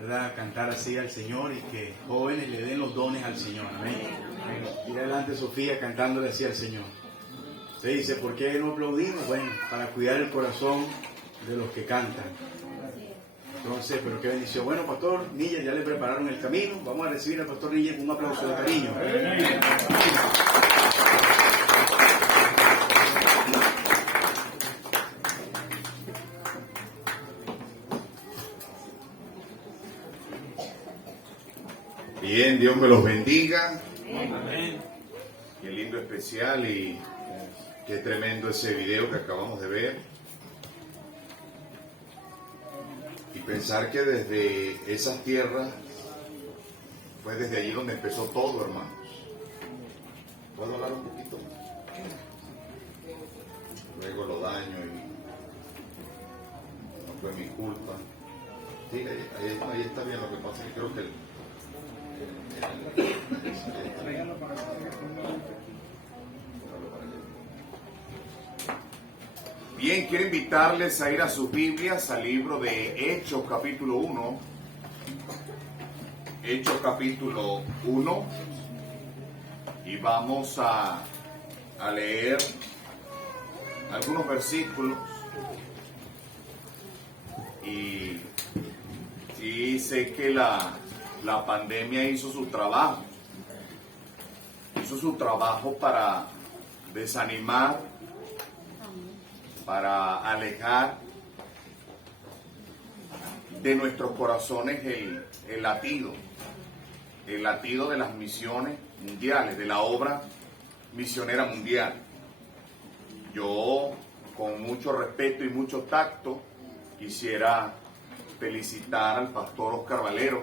¿verdad?, cantar así al Señor y que jóvenes le den los dones al Señor. Amén. Y adelante Sofía cantándole así al Señor. Usted dice, ¿por qué no aplaudimos? Bueno, para cuidar el corazón de los que cantan. Entonces, pero qué bendición. Bueno, Pastor Níger, ya le prepararon el camino. Vamos a recibir al Pastor Níger con un aplauso de cariño. Bien, Dios me los bendiga. Amén. Qué lindo especial y qué tremendo ese video que acabamos de ver. Y pensar que desde esas tierras fue desde allí donde empezó todo, hermanos. ¿Puedo hablar un poquito? Luego lo daño y no fue mi culpa. Sí, ahí está bien, lo que pasa es que creo que Bien, quiero invitarles a ir a sus Biblias al libro de Hechos capítulo 1. Hechos capítulo 1. Y vamos a leer algunos versículos. Y sí, sé que la pandemia hizo su trabajo. Hizo su trabajo para desanimar, para alejar de nuestros corazones el latido de las misiones mundiales, de la obra misionera mundial. Yo, con mucho respeto y mucho tacto, quisiera felicitar al pastor Oscar Valero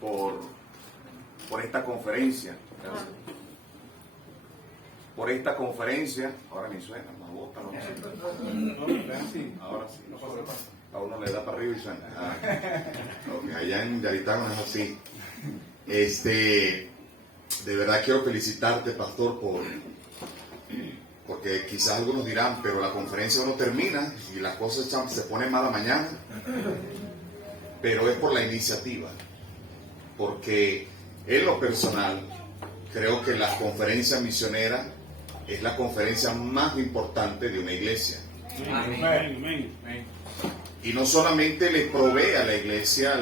por esta conferencia. Por esta conferencia, ahora ni suena, más bota, no sé. Ahora sí, a uno le da para arriba y suena. Allá en Yaritán es así. De verdad quiero felicitarte, pastor, porque quizás algunos dirán, pero la conferencia no termina y las cosas se ponen malas mañana. Pero es por la iniciativa, porque en lo personal creo que la conferencia misionera es la conferencia más importante de una iglesia. Amén. Y no solamente le provee a la iglesia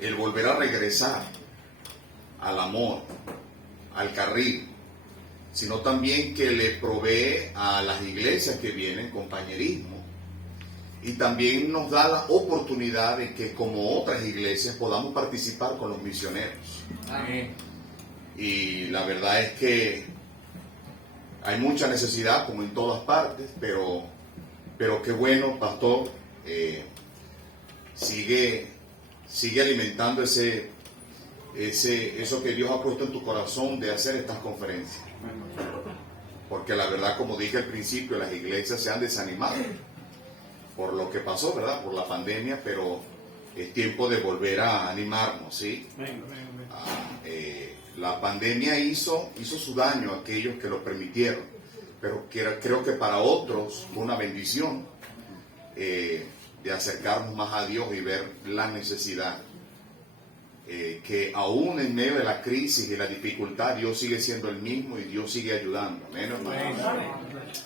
el volver a regresar al amor, al carril, sino también que le provee a las iglesias que vienen compañerismo. Y también nos da la oportunidad de que, como otras iglesias, podamos participar con los misioneros. Amén. Y la verdad es que hay mucha necesidad, como en todas partes, pero qué bueno, pastor, sigue alimentando eso que Dios ha puesto en tu corazón de hacer estas conferencias. Porque la verdad, como dije al principio, las iglesias se han desanimado por lo que pasó, ¿verdad? Por la pandemia, pero es tiempo de volver a animarnos, ¿sí? La pandemia hizo su daño a aquellos que lo permitieron, pero creo que para otros fue una bendición de acercarnos más a Dios y ver la necesidad, que aún en medio de la crisis y la dificultad, Dios sigue siendo el mismo y Dios sigue ayudando. Amén, hermanos.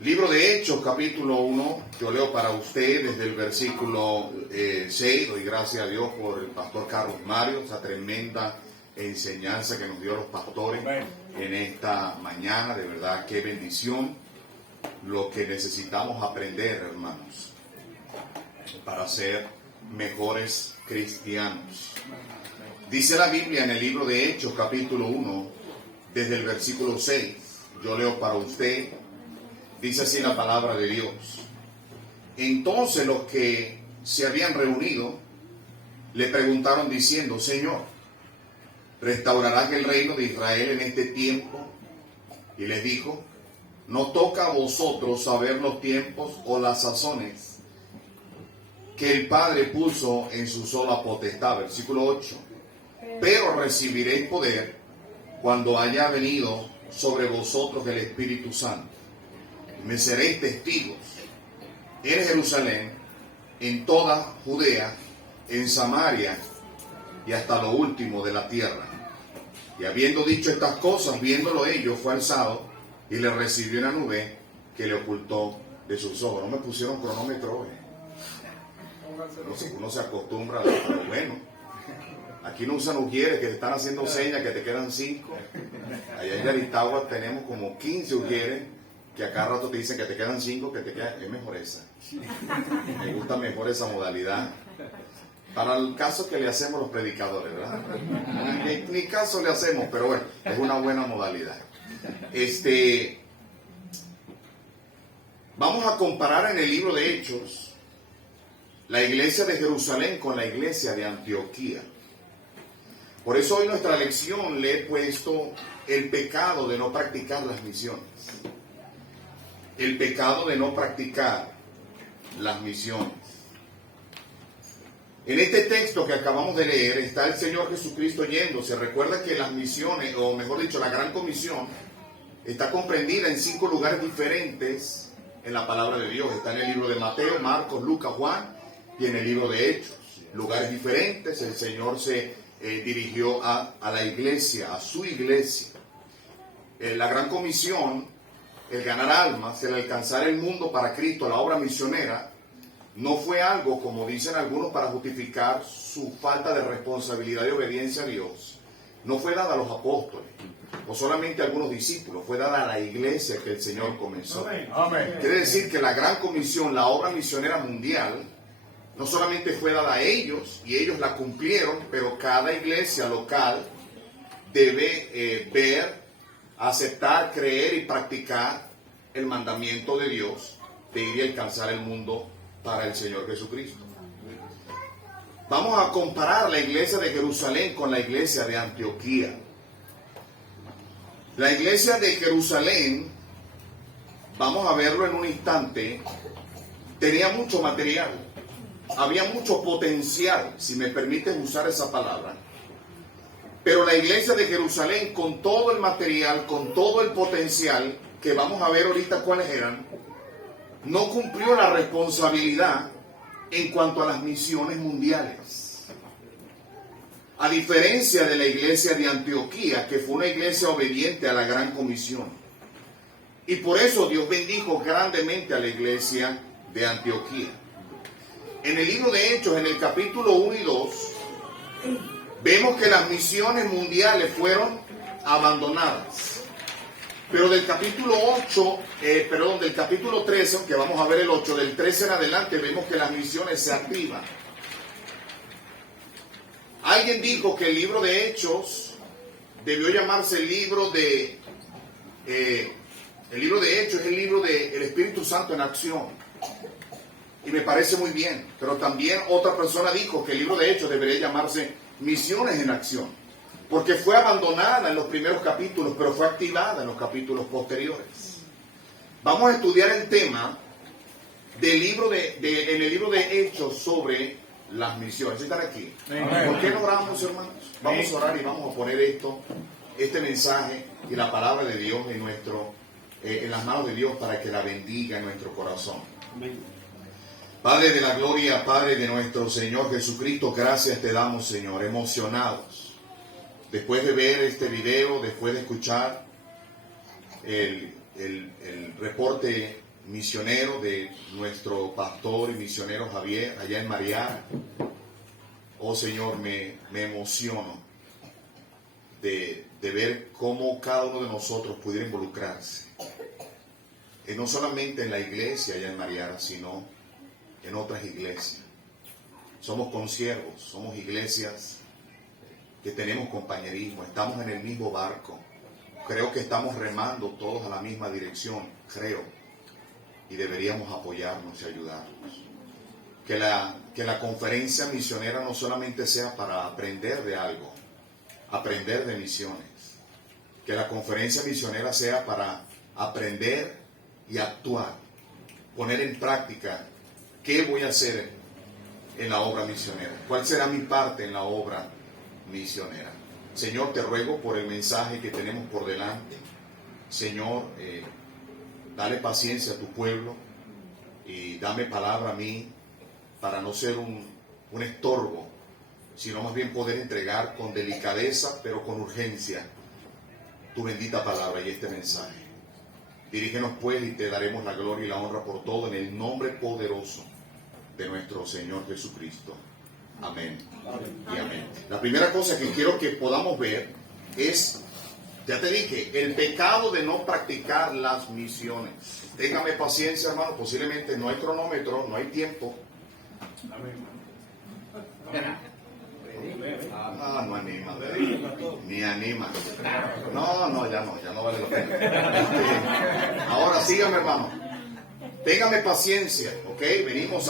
Libro de Hechos, capítulo 1, yo leo para usted desde el versículo 6, doy gracias a Dios por el pastor Carlos Mario, esa tremenda enseñanza que nos dio los pastores en esta mañana. De verdad, qué bendición lo que necesitamos aprender, hermanos, para ser mejores cristianos. Dice la Biblia en el libro de Hechos, capítulo 1, desde el versículo 6, yo leo para usted. Dice así la palabra de Dios. Entonces los que se habían reunido le preguntaron diciendo: Señor, ¿restaurarás el reino de Israel en este tiempo? Y les dijo: no toca a vosotros saber los tiempos o las sazones que el Padre puso en su sola potestad. Versículo 8. Pero recibiréis poder cuando haya venido sobre vosotros el Espíritu Santo. Me seréis testigos en Jerusalén, en toda Judea, en Samaria y hasta lo último de la tierra. Y habiendo dicho estas cosas, viéndolo ellos, fue alzado y le recibió una nube que le ocultó de sus ojos. No me pusieron cronómetro hoy. Uno se acostumbra, pero bueno. Aquí no usan ujieres que te están haciendo señas que te quedan 5. Allá en Yaritagua tenemos como 15 ujieres que a cada rato te dicen que te quedan 5, que te quedan. Es mejor esa. Me gusta mejor esa modalidad. Para el caso que le hacemos los predicadores, ¿verdad? Ni caso le hacemos, pero bueno, es una buena modalidad. Vamos a comparar en el libro de Hechos la iglesia de Jerusalén con la iglesia de Antioquía. Por eso hoy nuestra lección le he puesto el pecado de no practicar las misiones. El pecado de no practicar las misiones. En este texto que acabamos de leer está el Señor Jesucristo yendo. Se recuerda que las misiones, o mejor dicho, la Gran Comisión, está comprendida en 5 lugares diferentes en la palabra de Dios. Está en el libro de Mateo, Marcos, Lucas, Juan y en el libro de Hechos. Lugares diferentes, el Señor se dirigió a la iglesia, a su iglesia. La Gran Comisión, el ganar almas, el alcanzar el mundo para Cristo, la obra misionera, no fue algo, como dicen algunos, para justificar su falta de responsabilidad y obediencia a Dios. No fue dada a los apóstoles, o solamente a algunos discípulos, fue dada a la iglesia que el Señor comenzó. Amén. Quiere decir que la Gran Comisión, la obra misionera mundial, no solamente fue dada a ellos, y ellos la cumplieron, pero cada iglesia local debe ver, aceptar, creer y practicar el mandamiento de Dios de ir y alcanzar el mundo para el Señor Jesucristo. Vamos a comparar la iglesia de Jerusalén con la iglesia de Antioquía. La iglesia de Jerusalén, vamos a verlo en un instante, tenía mucho material, había mucho potencial, si me permiten usar esa palabra. Pero la iglesia de Jerusalén, con todo el material, con todo el potencial, que vamos a ver ahorita cuáles eran, no cumplió la responsabilidad en cuanto a las misiones mundiales. A diferencia de la iglesia de Antioquía, que fue una iglesia obediente a la Gran Comisión. Y por eso Dios bendijo grandemente a la iglesia de Antioquía. En el libro de Hechos, en el capítulo 1 y 2, vemos que las misiones mundiales fueron abandonadas. Pero del capítulo 13, que vamos a ver el 8, del 13 en adelante, vemos que las misiones se activan. Alguien dijo que el libro de Hechos debió llamarse el libro de Hechos, es el libro del Espíritu Santo en acción. Y me parece muy bien. Pero también otra persona dijo que el libro de Hechos debería llamarse Misiones en Acción. Porque fue abandonada en los primeros capítulos, pero fue activada en los capítulos posteriores. Vamos a estudiar el tema del libro en el libro de Hechos sobre las misiones. ¿Están aquí? ¿Por qué no oramos, hermanos? Vamos a orar y vamos a poner este mensaje y la palabra de Dios en las manos de Dios para que la bendiga en nuestro corazón. Padre de la gloria, Padre de nuestro Señor Jesucristo, gracias te damos, Señor, emocionados. Después de ver este video, después de escuchar el reporte misionero de nuestro pastor y misionero Javier allá en Mariara, oh Señor, me emociono de ver cómo cada uno de nosotros pudiera involucrarse, no solamente en la iglesia allá en Mariara, sino en otras iglesias. Somos consiervos, somos iglesias que tenemos compañerismo, estamos en el mismo barco. Creo que estamos remando todos a la misma dirección, creo. Y deberíamos apoyarnos y ayudarnos. Que la conferencia misionera no solamente sea para aprender de algo, aprender de misiones. Que la conferencia misionera sea para aprender y actuar, poner en práctica qué voy a hacer en la obra misionera, cuál será mi parte en la obra misionera. Señor, te ruego por el mensaje que tenemos por delante. Señor, dale paciencia a tu pueblo y dame palabra a mí para no ser un estorbo, sino más bien poder entregar con delicadeza, pero con urgencia, tu bendita palabra y este mensaje. Dirígenos pues y te daremos la gloria y la honra por todo en el nombre poderoso de nuestro Señor Jesucristo. Amén y amén. La primera cosa que quiero que podamos ver es, ya te dije, el pecado de no practicar las misiones. Téngame paciencia, hermano, posiblemente no hay cronómetro, no hay tiempo. No anima, ni anima. No, ya no vale la pena. Ahora sígame, hermano. Téngame paciencia, ¿ok?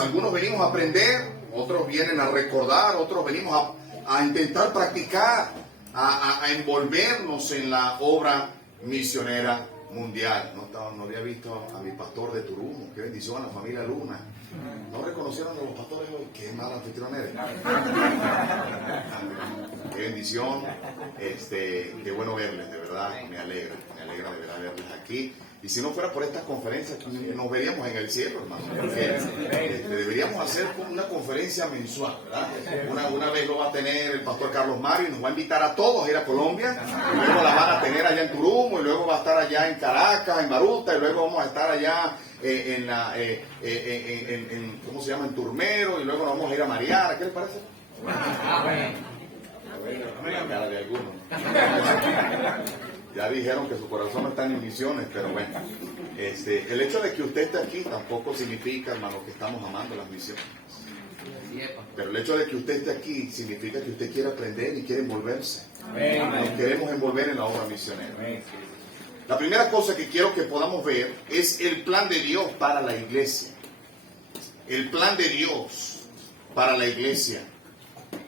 Algunos venimos a aprender, otros vienen a recordar, otros venimos a intentar practicar, a envolvernos en la obra misionera mundial. No había visto a mi pastor de Turumo. Qué bendición a la familia Luna. ¿No reconocieron a los pastores hoy? Qué mala anfitrión eres. Qué bendición. Qué bueno verles, de verdad. Me alegra de verdad verles aquí. Y si no fuera por estas conferencias, nos veríamos en el cielo, hermano. Deberíamos hacer una conferencia mensual, ¿verdad? Una vez lo va a tener el pastor Carlos Mario y nos va a invitar a todos a ir a Colombia. Y luego la van a tener allá en Turumo, y luego va a estar allá en Caracas, en Baruta, y luego vamos a estar allá ¿cómo se llama? En Turmero, y luego nos vamos a ir a Mariana. ¿Qué les parece? La cara de algunos. Ya dijeron que su corazón no está en misiones, pero bueno. El hecho de que usted esté aquí tampoco significa, hermano, que estamos amando las misiones. Pero el hecho de que usted esté aquí significa que usted quiere aprender y quiere envolverse. Nos queremos envolver en la obra misionera. La primera cosa que quiero que podamos ver es el plan de Dios para la iglesia. El plan de Dios para la iglesia.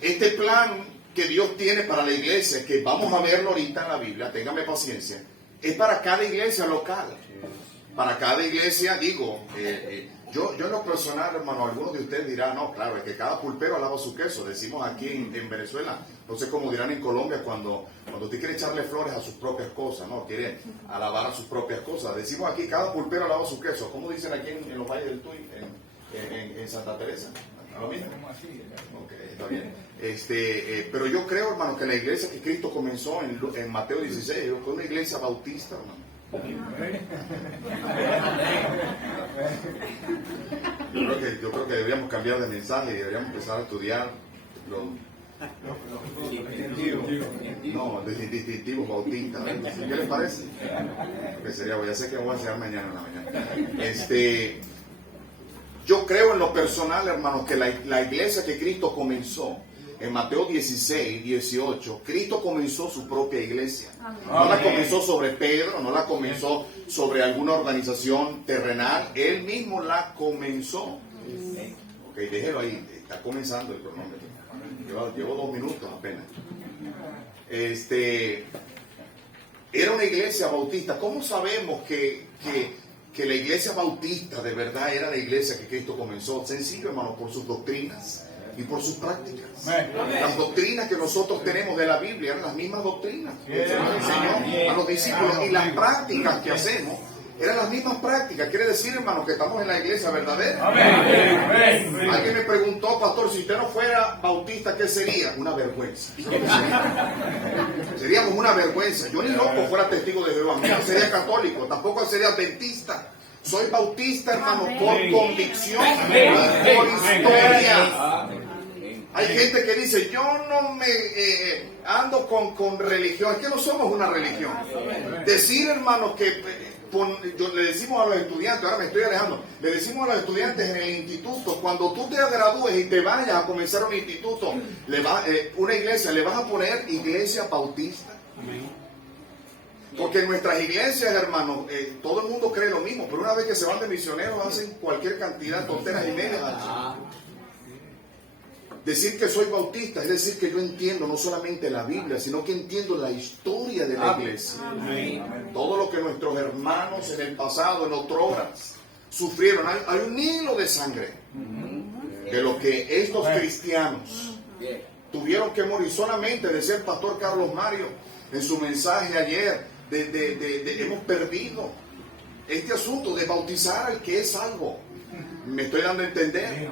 Este plan que Dios tiene para la iglesia, que vamos a verlo ahorita en la Biblia, téngame paciencia, es para cada iglesia local. Para cada iglesia, yo en lo personal, hermano, algunos de ustedes dirán, no, claro, es que cada pulpero alaba su queso. Decimos aquí en Venezuela, no sé cómo dirán en Colombia, cuando usted quiere echarle flores a sus propias cosas, ¿no? Quiere alabar a sus propias cosas. Decimos aquí, cada pulpero alaba su queso. ¿Cómo dicen aquí en los valles del Tuy, en Santa Teresa? ¿Lo mismo? Ok, está bien. Pero yo creo, hermano, que la iglesia que Cristo comenzó en Mateo 16 fue una iglesia bautista, hermano. Yo creo que deberíamos cambiar de mensaje y deberíamos empezar a estudiar los distintivos bautistas. ¿Qué les parece? Que sería, ya sé que voy a enseñar mañana en la mañana. Yo creo en lo personal, hermanos, que la iglesia que Cristo comenzó en Mateo 16, 18, Cristo comenzó su propia iglesia. No la comenzó sobre Pedro, no la comenzó sobre alguna organización terrenal. Él mismo la comenzó. Ok, déjelo ahí, está comenzando el cronómetro. Llevo 2 minutos apenas. Era una iglesia bautista. ¿Cómo sabemos que la iglesia bautista de verdad era la iglesia que Cristo comenzó? Sencillo, hermano, por sus doctrinas y por sus prácticas. Las doctrinas que nosotros tenemos de la Biblia eran las mismas doctrinas que el Señor enseñó a los discípulos, y las prácticas que hacemos eran las mismas prácticas. Quiere decir, hermano, que estamos en la iglesia verdadera. Alguien me preguntó, pastor, si usted no fuera bautista, ¿qué sería? Una vergüenza. Seríamos una vergüenza. Yo ni loco fuera testigo de Jehová. No sería católico, tampoco sería adventista. Soy bautista, hermano, por convicción y por historia. Hay gente que dice, yo no me ando con religión. Es que no somos una religión. Decir, hermano, que le decimos a los estudiantes, ahora me estoy alejando, le decimos a los estudiantes en el instituto, cuando tú te gradúes y te vayas a comenzar un instituto, una iglesia, le vas a poner iglesia bautista. Porque en nuestras iglesias, hermanos, todo el mundo cree lo mismo, pero una vez que se van de misioneros hacen cualquier cantidad de tonteras y medias. Decir que soy bautista es decir que yo entiendo no solamente la Biblia, sino que entiendo la historia de la iglesia. Todo lo que nuestros hermanos en el pasado, en otrohoras, sufrieron. Hay un hilo de sangre de lo que estos cristianos tuvieron que morir. Solamente, decía el pastor Carlos Mario en su mensaje ayer, hemos perdido este asunto de bautizar al que es salvo. ¿Me estoy dando a entender?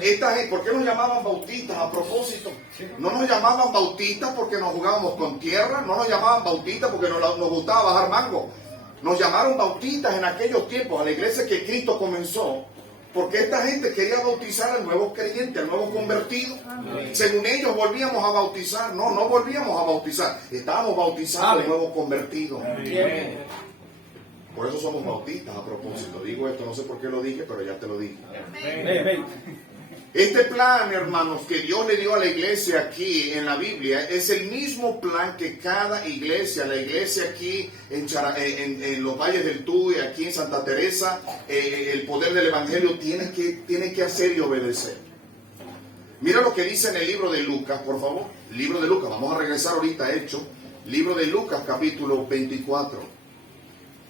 Esta gente, ¿por qué nos llamaban bautistas a propósito? No nos llamaban bautistas porque nos jugábamos con tierra, no nos llamaban bautistas porque nos gustaba bajar mango. Nos llamaron bautistas en aquellos tiempos, a la iglesia que Cristo comenzó, porque esta gente quería bautizar al nuevo creyente, al nuevo convertido. Según ellos volvíamos a bautizar. No, no volvíamos a bautizar. Estábamos bautizando al nuevo convertido. Por eso somos bautistas a propósito. Digo esto, no sé por qué lo dije, pero ya te lo dije. Este plan, hermanos, que Dios le dio a la iglesia aquí en la Biblia, es el mismo plan que cada iglesia, la iglesia aquí en los Valles del Tuy, aquí en Santa Teresa, el poder del Evangelio tiene que hacer y obedecer. Mira lo que dice en el libro de Lucas, por favor. Libro de Lucas, vamos a regresar ahorita a Hechos. Libro de Lucas, capítulo 24.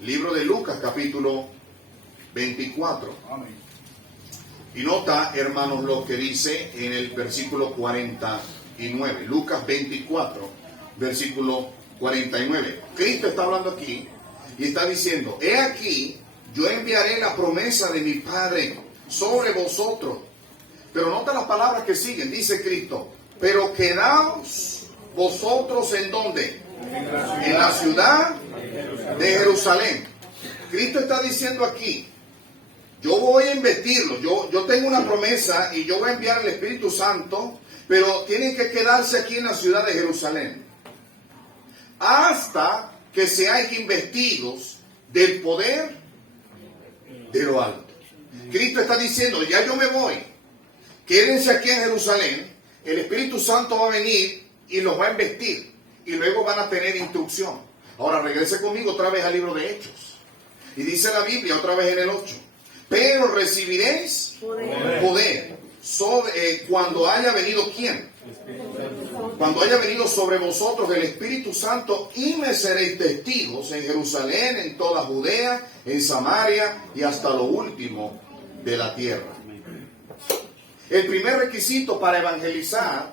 Libro de Lucas, capítulo 24. Amén. Y nota, hermanos, lo que dice en el versículo 49. Lucas 24, versículo 49. Cristo está hablando aquí y está diciendo: he aquí, yo enviaré la promesa de mi Padre sobre vosotros. Pero nota las palabras que siguen. Dice Cristo: pero quedaos vosotros ¿en dónde? En la ciudad de Jerusalén. Cristo está diciendo aquí: yo voy a investirlo, yo tengo una promesa y yo voy a enviar el Espíritu Santo, pero tienen que quedarse aquí en la ciudad de Jerusalén hasta que seáis investidos del poder de lo alto. Cristo está diciendo: ya yo me voy, quédense aquí en Jerusalén, el Espíritu Santo va a venir y los va a investir y luego van a tener instrucción. Ahora regrese conmigo otra vez al libro de Hechos y dice la Biblia otra vez en el 8: pero recibiréis poder cuando haya venido ¿quién? Cuando haya venido sobre vosotros el Espíritu Santo, y me seréis testigos en Jerusalén, en toda Judea, en Samaria y hasta lo último de la tierra. El primer requisito para evangelizar,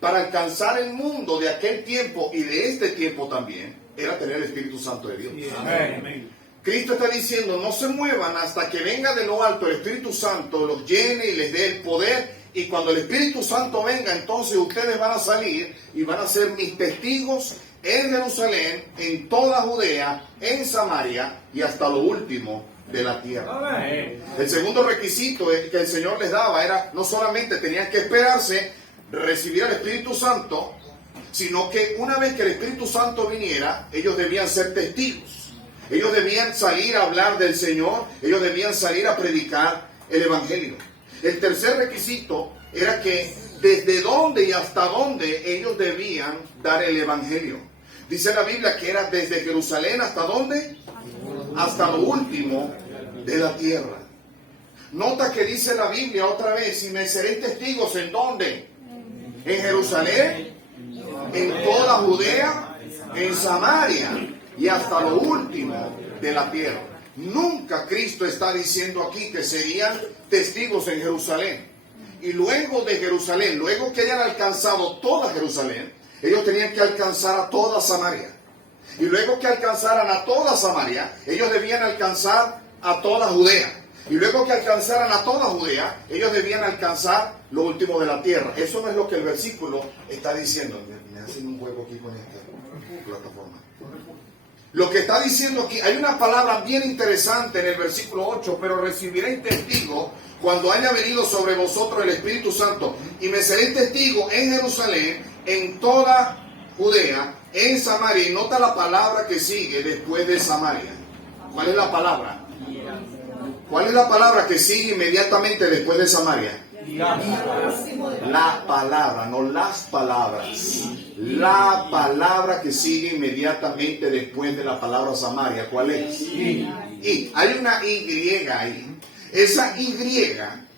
para alcanzar el mundo de aquel tiempo y de este tiempo también, era tener el Espíritu Santo de Dios. Amén. Cristo está diciendo: no se muevan hasta que venga de lo alto el Espíritu Santo, los llene y les dé el poder. Y cuando el Espíritu Santo venga, entonces ustedes van a salir y van a ser mis testigos en Jerusalén, en toda Judea, en Samaria y hasta lo último de la tierra. Amén. El segundo requisito que el Señor les daba era: no solamente tenían que esperarse recibir al Espíritu Santo, sino que una vez que el Espíritu Santo viniera, ellos debían ser testigos. Ellos debían salir a hablar del Señor, ellos debían salir a predicar el Evangelio. El tercer requisito era que desde dónde y hasta dónde ellos debían dar el Evangelio. Dice la Biblia que era desde Jerusalén hasta dónde? Hasta lo último de la tierra. Nota que dice la Biblia otra vez: y me seréis testigos ¿en dónde? En Jerusalén, en toda Judea, en Samaria y hasta lo último de la tierra. Nunca Cristo está diciendo aquí que serían testigos en Jerusalén. Y luego de Jerusalén, luego que hayan alcanzado toda Jerusalén, ellos tenían que alcanzar a toda Samaria. Y luego que alcanzaran a toda Samaria, ellos debían alcanzar a toda Judea. Y luego que alcanzaran a toda Judea, ellos debían alcanzar lo último de la tierra. Eso no es lo que el versículo está diciendo. Me hacen un juego aquí con esta plataforma. Lo que está diciendo aquí, hay una palabra bien interesante en el versículo 8: pero recibiréis testigo cuando haya venido sobre vosotros el Espíritu Santo, y me seréis testigo en Jerusalén, en toda Judea, en Samaria. Y nota la palabra que sigue después de Samaria. ¿Cuál es la palabra? ¿Cuál es la palabra que sigue inmediatamente después de Samaria? La palabra, no las palabras. La palabra que sigue inmediatamente después de la palabra Samaria, ¿cuál es? Y hay una Y ahí. Esa Y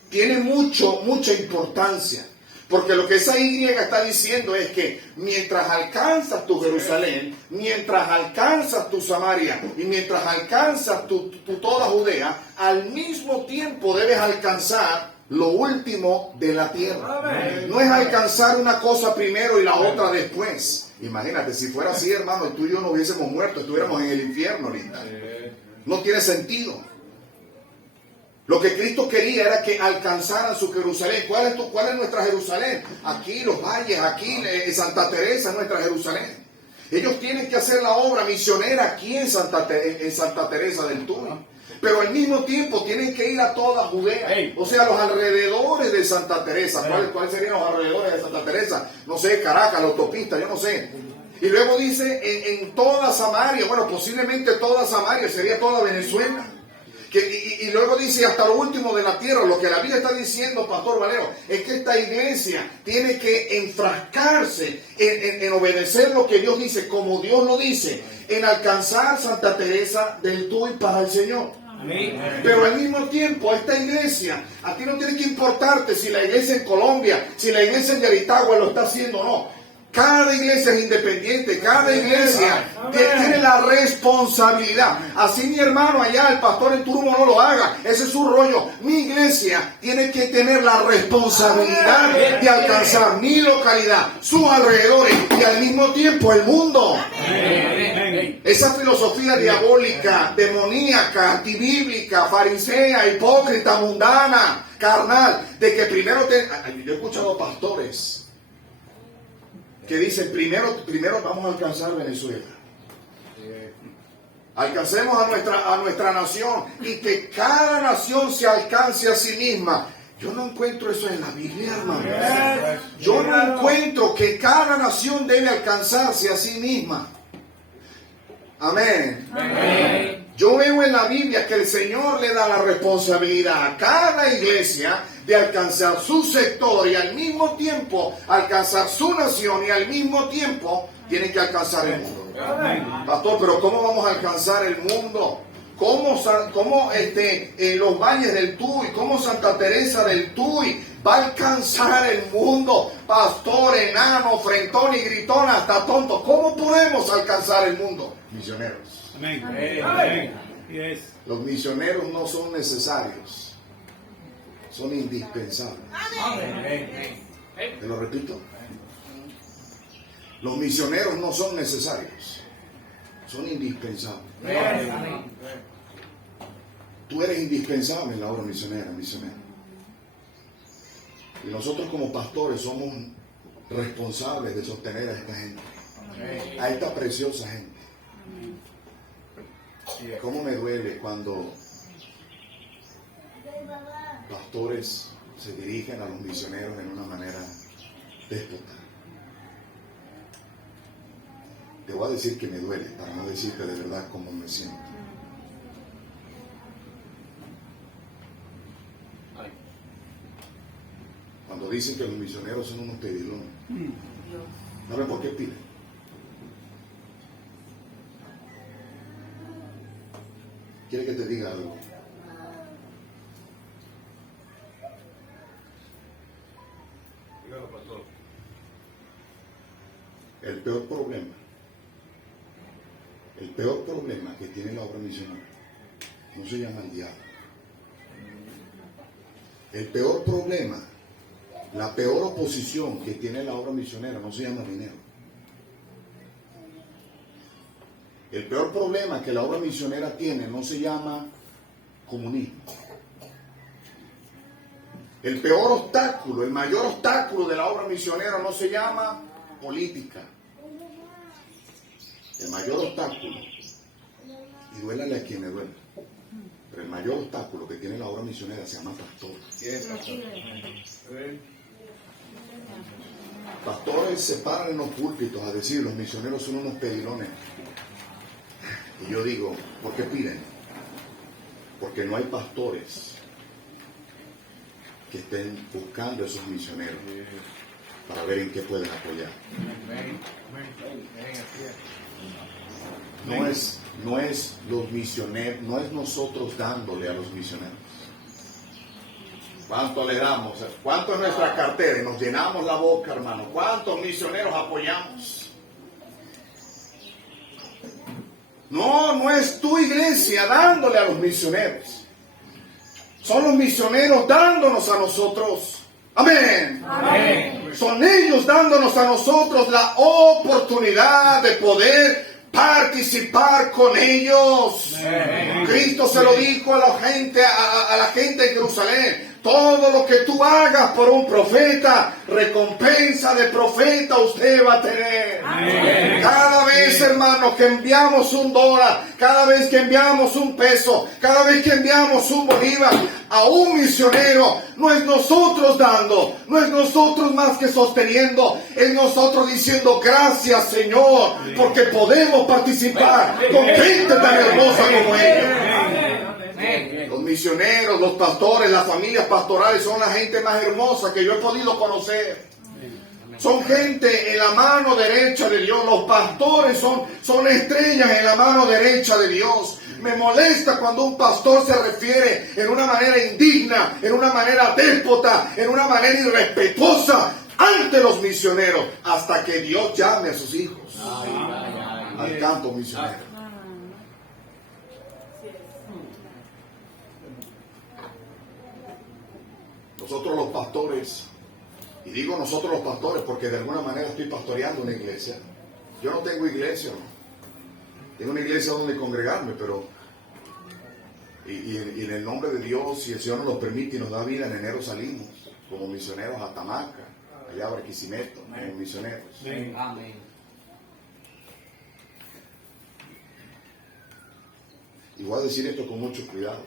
tiene mucha importancia. Porque lo que esa Y está diciendo es que mientras alcanzas tu Jerusalén, mientras alcanzas tu Samaria y mientras alcanzas tu toda Judea, al mismo tiempo debes alcanzar lo último de la tierra. Amén. No es alcanzar una cosa primero y la otra después. Imagínate, si fuera así, hermano, tú y yo no hubiésemos muerto, estuviéramos en el infierno ahorita. No tiene sentido. Lo que Cristo quería era que alcanzaran su Jerusalén. ¿Cuál es nuestra Jerusalén? Aquí, Los Valles, aquí, Santa Teresa, nuestra Jerusalén. Ellos tienen que hacer la obra misionera aquí en Santa Teresa del Tuy. Pero al mismo tiempo tienen que ir a toda Judea. O sea, los alrededores de Santa Teresa. ¿Cuáles serían los alrededores de Santa Teresa? No sé, Caracas, la autopista, yo no sé. Y luego dice en toda Samaria. Bueno, posiblemente toda Samaria, sería toda Venezuela. Y luego dice hasta lo último de la tierra. Lo que la Biblia está diciendo, Pastor Valero, es que esta iglesia tiene que enfrascarse en obedecer lo que Dios dice, como Dios lo dice, en alcanzar Santa Teresa del Tuy para el Señor. Amén. Pero al mismo tiempo, esta iglesia, a ti no tiene que importarte si la iglesia en Colombia, si la iglesia en Yaritagua lo está haciendo o no. Cada iglesia es independiente, cada iglesia tiene la responsabilidad. Así mi hermano allá, el pastor en Turumo, no lo haga, ese es su rollo. Mi iglesia tiene que tener la responsabilidad de alcanzar mi localidad, sus alrededores y al mismo tiempo el mundo. Esa filosofía diabólica, demoníaca, antibíblica, farisea, hipócrita, mundana, carnal, de que primero yo he escuchado pastores que dicen, primero vamos a alcanzar Venezuela. Alcancemos a nuestra nación y que cada nación se alcance a sí misma. Yo no encuentro eso en la Biblia, hermano. Yo no encuentro que cada nación debe alcanzarse a sí misma. Amén. Yo veo en la Biblia que el Señor le da la responsabilidad a cada iglesia de alcanzar su sector y al mismo tiempo alcanzar su nación y al mismo tiempo tienen que alcanzar el mundo. Pastor, pero ¿cómo vamos a alcanzar el mundo? ¿Cómo Los Valles del Tuy, cómo Santa Teresa del Tuy va a alcanzar el mundo? Pastor, enano, frentón y gritón, hasta tonto. ¿Cómo podemos alcanzar el mundo? Misioneros. Amén. Amén. Yes. Los misioneros no son necesarios, son indispensables. Amén. Te lo repito. Los misioneros no son necesarios, son indispensables. Tú eres indispensable en la obra misionera, misionero. Y nosotros como pastores somos responsables de sostener a esta gente, a esta preciosa gente. ¿Cómo me duele cuando pastores se dirigen a los misioneros en una manera déspota? Te voy a decir que me duele, para no decirte de verdad cómo me siento. Cuando dicen que los misioneros son unos pedilones, ¿saben por qué piden? ¿Quiere que te diga algo? Dígalo, pastor. El peor problema que tiene la obra misionera no se llama el diablo. El peor problema, la peor oposición que tiene la obra misionera no se llama dinero. El peor problema que la obra misionera tiene no se llama comunismo. El peor obstáculo, el mayor obstáculo de la obra misionera no se llama política. El mayor obstáculo, y duélale a quien le duele, pero el mayor obstáculo que tiene la obra misionera se llama pastor. Pastores se paran en los púlpitos a decir los misioneros son unos pedilones. Y yo digo, ¿por qué piden? Porque no hay pastores que estén buscando a esos misioneros para ver en qué pueden apoyar. No es los misioneros, no es nosotros dándole a los misioneros. ¿Cuánto le damos? ¿Cuánto es nuestra cartera? Y nos llenamos la boca, hermano. ¿Cuántos misioneros apoyamos? No es tu iglesia dándole a los misioneros. Son los misioneros dándonos a nosotros. Amén. Amén. Son ellos dándonos a nosotros la oportunidad de poder participar con ellos. Amén. Cristo se lo dijo a la gente, a la gente de Jerusalén: todo lo que tú hagas por un profeta, recompensa de profeta usted va a tener. Amén. Cada vez, hermanos, que enviamos $1, cada vez que enviamos $1, cada vez que enviamos $1 a un misionero, no es nosotros dando, no es nosotros más que sosteniendo, es nosotros diciendo: gracias, Señor, porque podemos participar con gente tan hermosa como ellos. Los misioneros, los pastores, las familias pastorales son la gente más hermosa que yo he podido conocer. Son gente en la mano derecha de Dios. Los pastores son estrellas en la mano derecha de Dios. Me molesta cuando un pastor se refiere en una manera indigna, en una manera déspota, en una manera irrespetuosa ante los misioneros, hasta que Dios llame a sus hijos al campo misionero. Nosotros los pastores, y digo nosotros los pastores porque de alguna manera estoy pastoreando una iglesia. Yo no tengo iglesia, ¿no? Tengo una iglesia donde congregarme, pero y en el nombre de Dios, si el Señor nos lo permite y nos da vida, en enero salimos como misioneros a Tamaca, allá a Barquisimeto, como misioneros. Amén. Y voy a decir esto con mucho cuidado,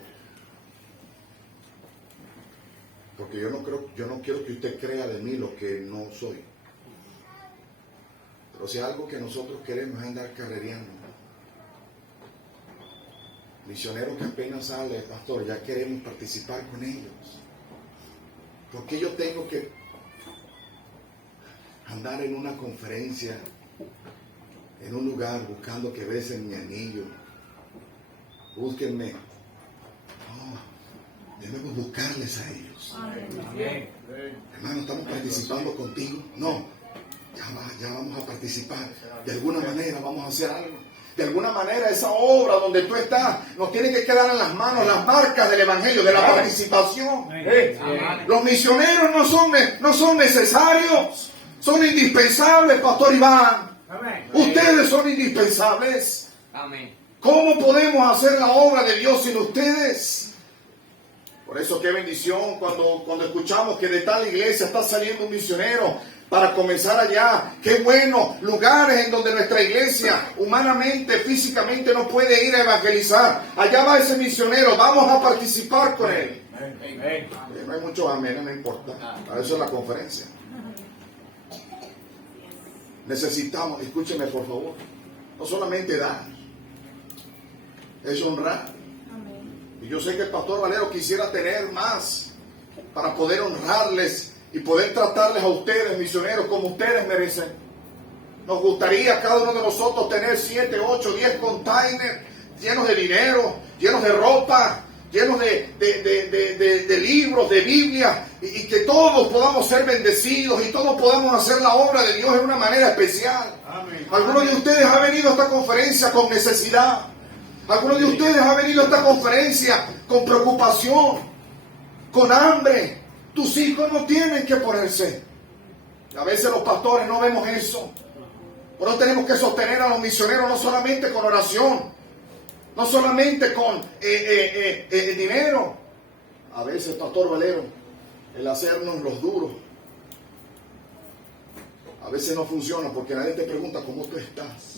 porque yo no quiero que usted crea de mí lo que no soy. Pero si algo que nosotros queremos es andar carrereando, misioneros que apenas sale, pastor, ya queremos participar con ellos. Porque yo tengo que andar en una conferencia, en un lugar, buscando que besen mi anillo. Búsquenme. No, debemos buscarles a ellos. Amén. Hermano, ¿estamos participando contigo? No, ya vamos a participar. De alguna manera vamos a hacer algo. De alguna manera esa obra donde tú estás nos tiene que quedar en las manos las marcas del evangelio, de la participación. Los misioneros no son necesarios, son indispensables, Pastor Iván. Ustedes son indispensables. Amén. ¿Cómo podemos hacer la obra de Dios sin ustedes? Por eso qué bendición cuando escuchamos que de tal iglesia está saliendo un misionero para comenzar allá. Qué bueno, lugares en donde nuestra iglesia humanamente, físicamente no puede ir a evangelizar. Allá va ese misionero, vamos a participar con él. No hay muchos amén, no importa. Para eso es la conferencia. Necesitamos, escúcheme por favor, no solamente dar, es honrar. Y yo sé que el pastor Valero quisiera tener más para poder honrarles y poder tratarles a ustedes, misioneros, como ustedes merecen. Nos gustaría cada uno de nosotros tener 7, 8, 10 containers llenos de dinero, llenos de ropa, llenos de libros, de Biblia, y que todos podamos ser bendecidos y todos podamos hacer la obra de Dios de una manera especial. Amén. Algunos de ustedes han venido a esta conferencia con necesidad. Algunos de ustedes han venido a esta conferencia con preocupación, con hambre. Tus hijos no tienen que ponerse. A veces los pastores no vemos eso. Por eso tenemos que sostener a los misioneros no solamente con oración, no solamente con dinero. A veces, Pastor Valero, el hacernos los duros, a veces no funciona porque nadie te pregunta cómo tú estás.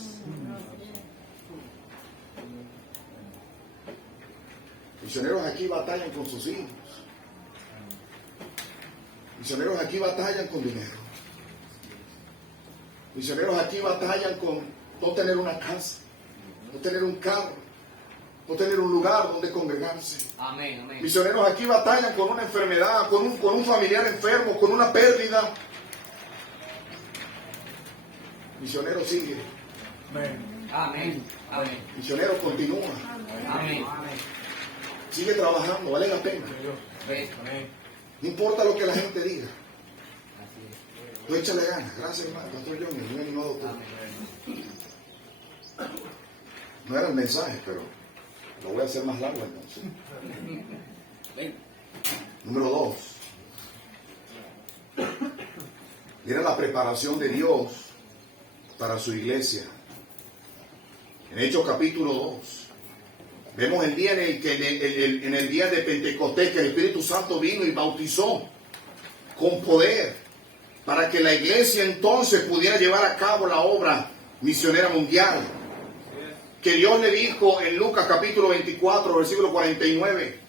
Misioneros aquí batallan con sus hijos. Misioneros aquí batallan con dinero. Misioneros aquí batallan con no tener una casa, no tener un carro, no tener un lugar donde congregarse. Amén, amén. Misioneros aquí batallan con una enfermedad, con un familiar enfermo, con una pérdida. Misionero sigue. Amén. Amén. Misionero continúa. Amén. Sigue trabajando, vale la pena. No importa lo que la gente diga. Tú échale ganas. Gracias, hermano. Pastor John, el mío animado todo. No era el mensaje, pero lo voy a hacer más largo entonces. Número 2. Mira la preparación de Dios para su iglesia. En Hechos capítulo 2. Vemos el día en el que en el día de Pentecostés que el Espíritu Santo vino y bautizó con poder para que la iglesia entonces pudiera llevar a cabo la obra misionera mundial. Que Dios le dijo en Lucas capítulo 24, versículo 49.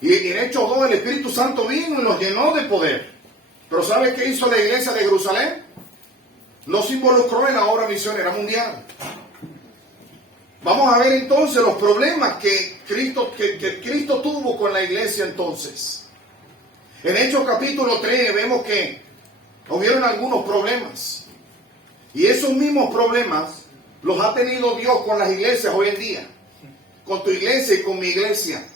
Y en Hechos 2 el Espíritu Santo vino y nos llenó de poder. Pero ¿sabe qué hizo la iglesia de Jerusalén? No se involucró en la obra misionera mundial. Vamos a ver entonces los problemas que Cristo tuvo con la iglesia entonces. En Hechos capítulo 3 vemos que hubieron algunos problemas. Y esos mismos problemas los ha tenido Dios con las iglesias hoy en día. Con tu iglesia y con mi iglesia.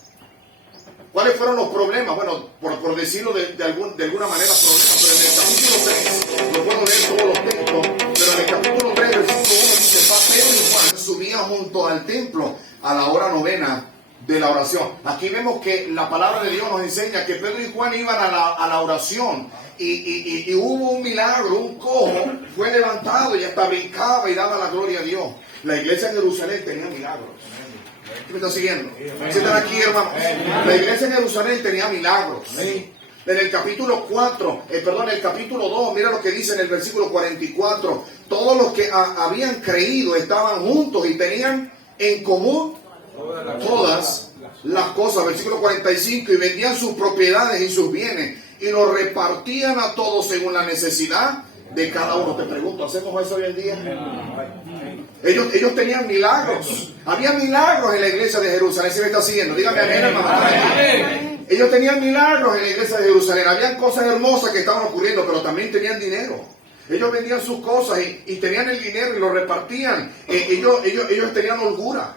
¿Cuáles fueron los problemas? Bueno, por decirlo de alguna manera, problemas. Pero en el capítulo 3, no puedo leer todos los textos, pero en el capítulo 3, versículo 1, dice: Pedro y Juan subían junto al templo a la hora novena de la oración. Aquí vemos que la palabra de Dios nos enseña que Pedro y Juan iban a la oración y hubo un milagro, un cojo fue levantado y hasta brincaba y daba la gloria a Dios. La iglesia en Jerusalén tenía milagros. ¿Me están siguiendo? ¿Sí están aquí, hermanos? La iglesia en Jerusalén tenía milagros. En el capítulo 2, mira lo que dice en el versículo 44. Todos los que habían creído estaban juntos y tenían en común todas las cosas. Versículo 45. Y vendían sus propiedades y sus bienes y los repartían a todos según la necesidad de cada uno. Te pregunto, ¿hacemos eso hoy en día? Ellos tenían milagros. Había milagros en la iglesia de Jerusalén. ¿Sí me está siguiendo? Dígame amén, hermano. Ellos tenían milagros en la iglesia de Jerusalén. Habían cosas hermosas que estaban ocurriendo, pero también tenían dinero. Ellos vendían sus cosas y tenían el dinero y lo repartían. Ellos tenían holgura.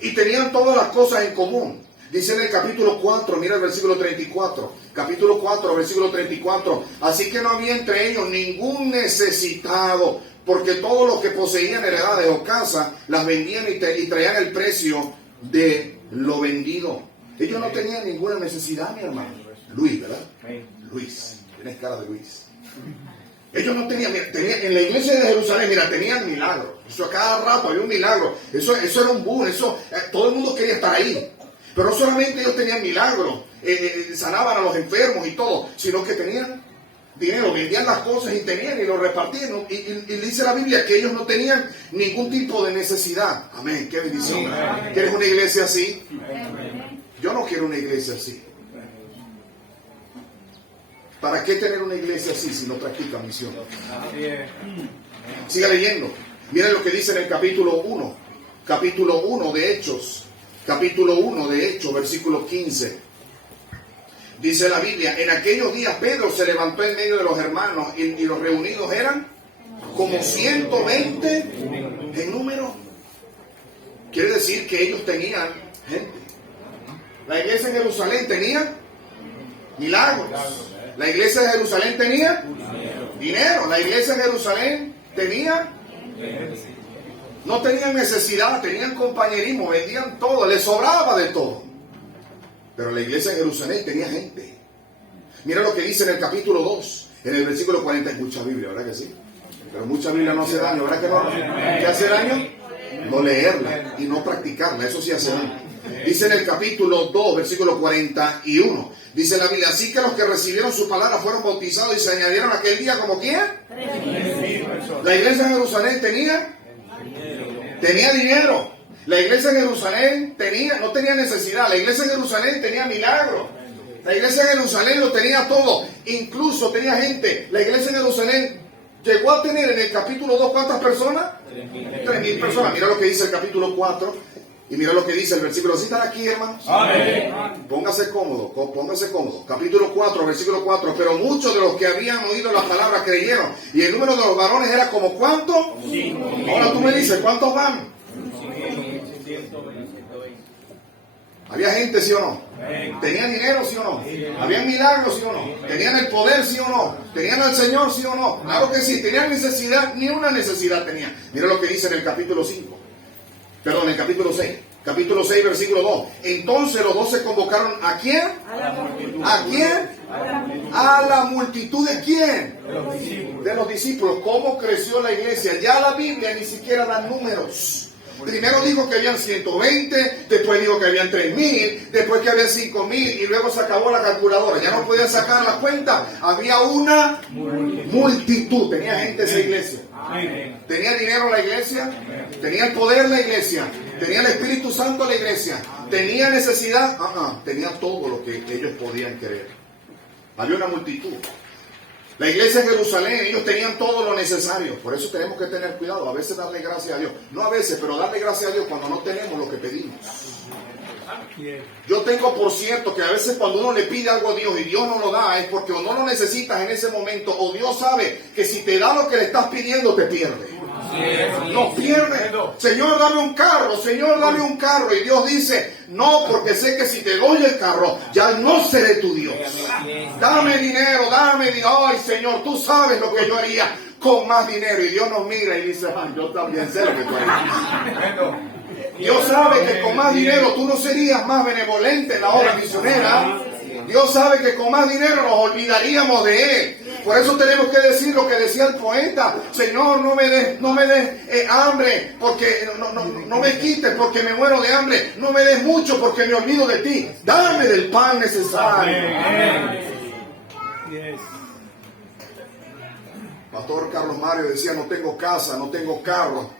Y tenían todas las cosas en común. Dice en el capítulo 4, mira el versículo 34. Capítulo 4, versículo 34. Así que no había entre ellos ningún necesitado, porque todos los que poseían heredades o casas las vendían y traían el precio de lo vendido. Ellos no tenían ninguna necesidad, mi hermano. Luis, ¿verdad? Luis. Tienes cara de Luis. Ellos no tenían, en la iglesia de Jerusalén, mira, tenían milagros. Eso a cada rato había un milagro. Eso era un boom. Todo el mundo quería estar ahí. Pero no solamente ellos tenían milagros, sanaban a los enfermos y todo, sino que tenían dinero, vendían las cosas y tenían y lo repartían. Y dice la Biblia que ellos no tenían ningún tipo de necesidad. Amén, qué bendición. ¿Quieres una iglesia así? Yo no quiero una iglesia así. ¿Para qué tener una iglesia así si no practica misión? Siga leyendo. Miren lo que dice en el capítulo 1. Capítulo 1 de Hechos. Capítulo 1 de Hechos, versículo 15. Dice la Biblia: en aquellos días Pedro se levantó en medio de los hermanos y los reunidos eran como 120 en número. Quiere decir que ellos tenían gente. La iglesia en Jerusalén tenía milagros. La iglesia de Jerusalén tenía dinero. La iglesia de Jerusalén tenía... No tenían necesidad, tenían compañerismo, vendían todo, les sobraba de todo. Pero la iglesia de Jerusalén tenía gente. Mira lo que dice en el capítulo 2, en el versículo 40. Hay mucha Biblia, ¿verdad que sí? Pero mucha Biblia no hace daño, ¿verdad que no? ¿Qué hace daño? No leerla y no practicarla, eso sí hace daño. Dice en el capítulo 2, versículo 41. Dice la Biblia: así que los que recibieron su palabra fueron bautizados y se añadieron aquel día como ¿quién? La iglesia de Jerusalén tenía dinero. La iglesia de Jerusalén no tenía necesidad. La iglesia de Jerusalén tenía milagros. La iglesia de Jerusalén lo tenía todo. Incluso tenía gente. La iglesia de Jerusalén llegó a tener en el capítulo 2 ¿cuántas personas? 3,000 personas. Mira lo que dice el capítulo 4 y mira lo que dice el versículo. ¿Sí están aquí, hermanos? Amén. Póngase cómodo, póngase cómodo. Capítulo 4, versículo 4. Pero muchos de los que habían oído las palabras creyeron. Y el número de los varones era como ¿cuánto? Ahora tú me dices, ¿cuántos van? ¿Había gente, sí o no? ¿Tenían dinero, sí o no? ¿Habían milagros, sí o no? ¿Tenían el poder, sí o no? ¿Tenían al Señor, sí o no? Claro que sí. ¿Tenían necesidad? Ni una necesidad tenían. Mira lo que dice en el capítulo 5. Perdón, en el capítulo 6. Capítulo 6, versículo 2. Entonces los 12 convocaron ¿a quién? ¿A quién? A la multitud ¿de quién? De los discípulos. De los discípulos. ¿Cómo creció la iglesia? Ya la Biblia ni siquiera da números. Primero dijo que habían 120, después dijo que habían 3,000, después que habían 5,000 y luego se acabó la calculadora. Ya no podían sacar la cuenta. Había una multitud. Tenía gente esa iglesia. Amén. Tenía dinero la iglesia, tenía el poder la iglesia, tenía el Espíritu Santo la iglesia, tenía necesidad, tenía todo lo que ellos podían querer. Había una multitud. La iglesia en Jerusalén, ellos tenían todo lo necesario. Por eso tenemos que tener cuidado. A veces darle gracias a Dios. No a veces, pero darle gracias a Dios cuando no tenemos lo que pedimos. Yo tengo por cierto que a veces cuando uno le pide algo a Dios y Dios no lo da, es porque o no lo necesitas en ese momento, o Dios sabe que si te da lo que le estás pidiendo, te pierde. Nos pierde. Señor, dame un carro. Señor, dame un carro. Y Dios dice, no, porque sé que si te doy el carro, ya no seré tu Dios. Dame dinero, dame dinero. Ay, Señor, tú sabes lo que yo haría con más dinero. Y Dios nos mira y dice, yo también sé lo que tú harías. Dios sabe que con más dinero tú no serías más benevolente en la obra misionera. Dios sabe que con más dinero nos olvidaríamos de Él. Por eso tenemos que decir lo que decía el poeta. Señor, no me des hambre, porque no me quites porque me muero de hambre. No me des mucho porque me olvido de ti. Dame del pan necesario. Pastor Carlos Mario decía, no tengo casa, no tengo carro.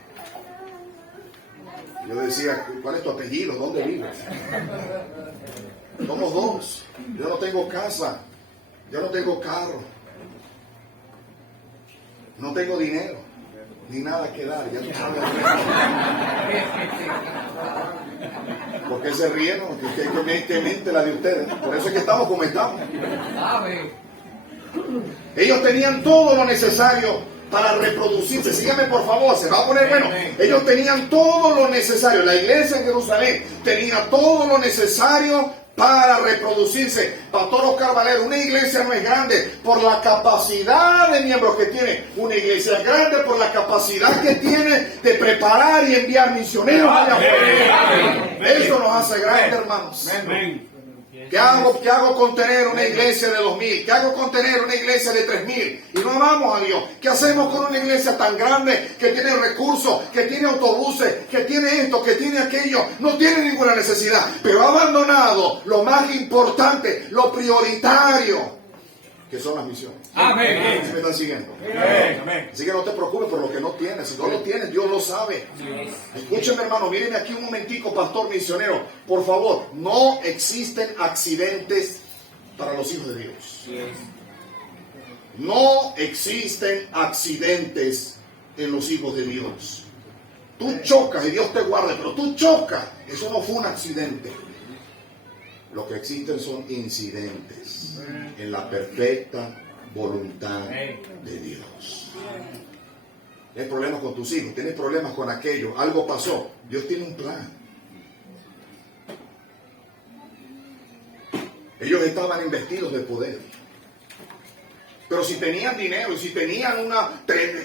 Yo decía, ¿cuál es tu apellido? ¿Dónde vives? Somos dos. Yo no tengo casa. Yo no tengo carro. No tengo dinero. Ni nada que dar. Ya tú sabes. ¿Por qué se ríen? ¿Qué mente la de ustedes? Por eso es que estamos como estamos. Ellos tenían todo lo necesario para reproducirse. Síganme por favor, se va a poner bueno. Ellos tenían todo lo necesario. La iglesia en Jerusalén tenía todo lo necesario para reproducirse. Pastor Oscar Valero, una iglesia no es grande por la capacidad de miembros que tiene. Una iglesia es grande por la capacidad que tiene de preparar y enviar misioneros allá afuera. Eso nos hace grandes, hermanos. ¿Qué hago con tener una iglesia de 2,000? ¿Qué hago con tener una iglesia de 3,000? Y no amamos a Dios. ¿Qué hacemos con una iglesia tan grande que tiene recursos, que tiene autobuses, que tiene esto, que tiene aquello? No tiene ninguna necesidad, pero ha abandonado lo más importante, lo prioritario, que son las misiones. Amén. ¿Sí me están siguiendo? Amén. Así que no te preocupes por lo que no tienes. Si no lo tienes, Dios lo sabe. Escúcheme, hermano, mírenme aquí un momentico, pastor misionero. Por favor, no existen accidentes para los hijos de Dios. No existen accidentes en los hijos de Dios. Tú chocas y Dios te guarde, pero tú chocas. Eso no fue un accidente. Lo que existen son incidentes en la perfecta voluntad de Dios. Tienes problemas con tus hijos, tienes problemas con aquello, algo pasó. Dios tiene un plan. Ellos estaban investidos de poder. Pero si tenían dinero y si tenían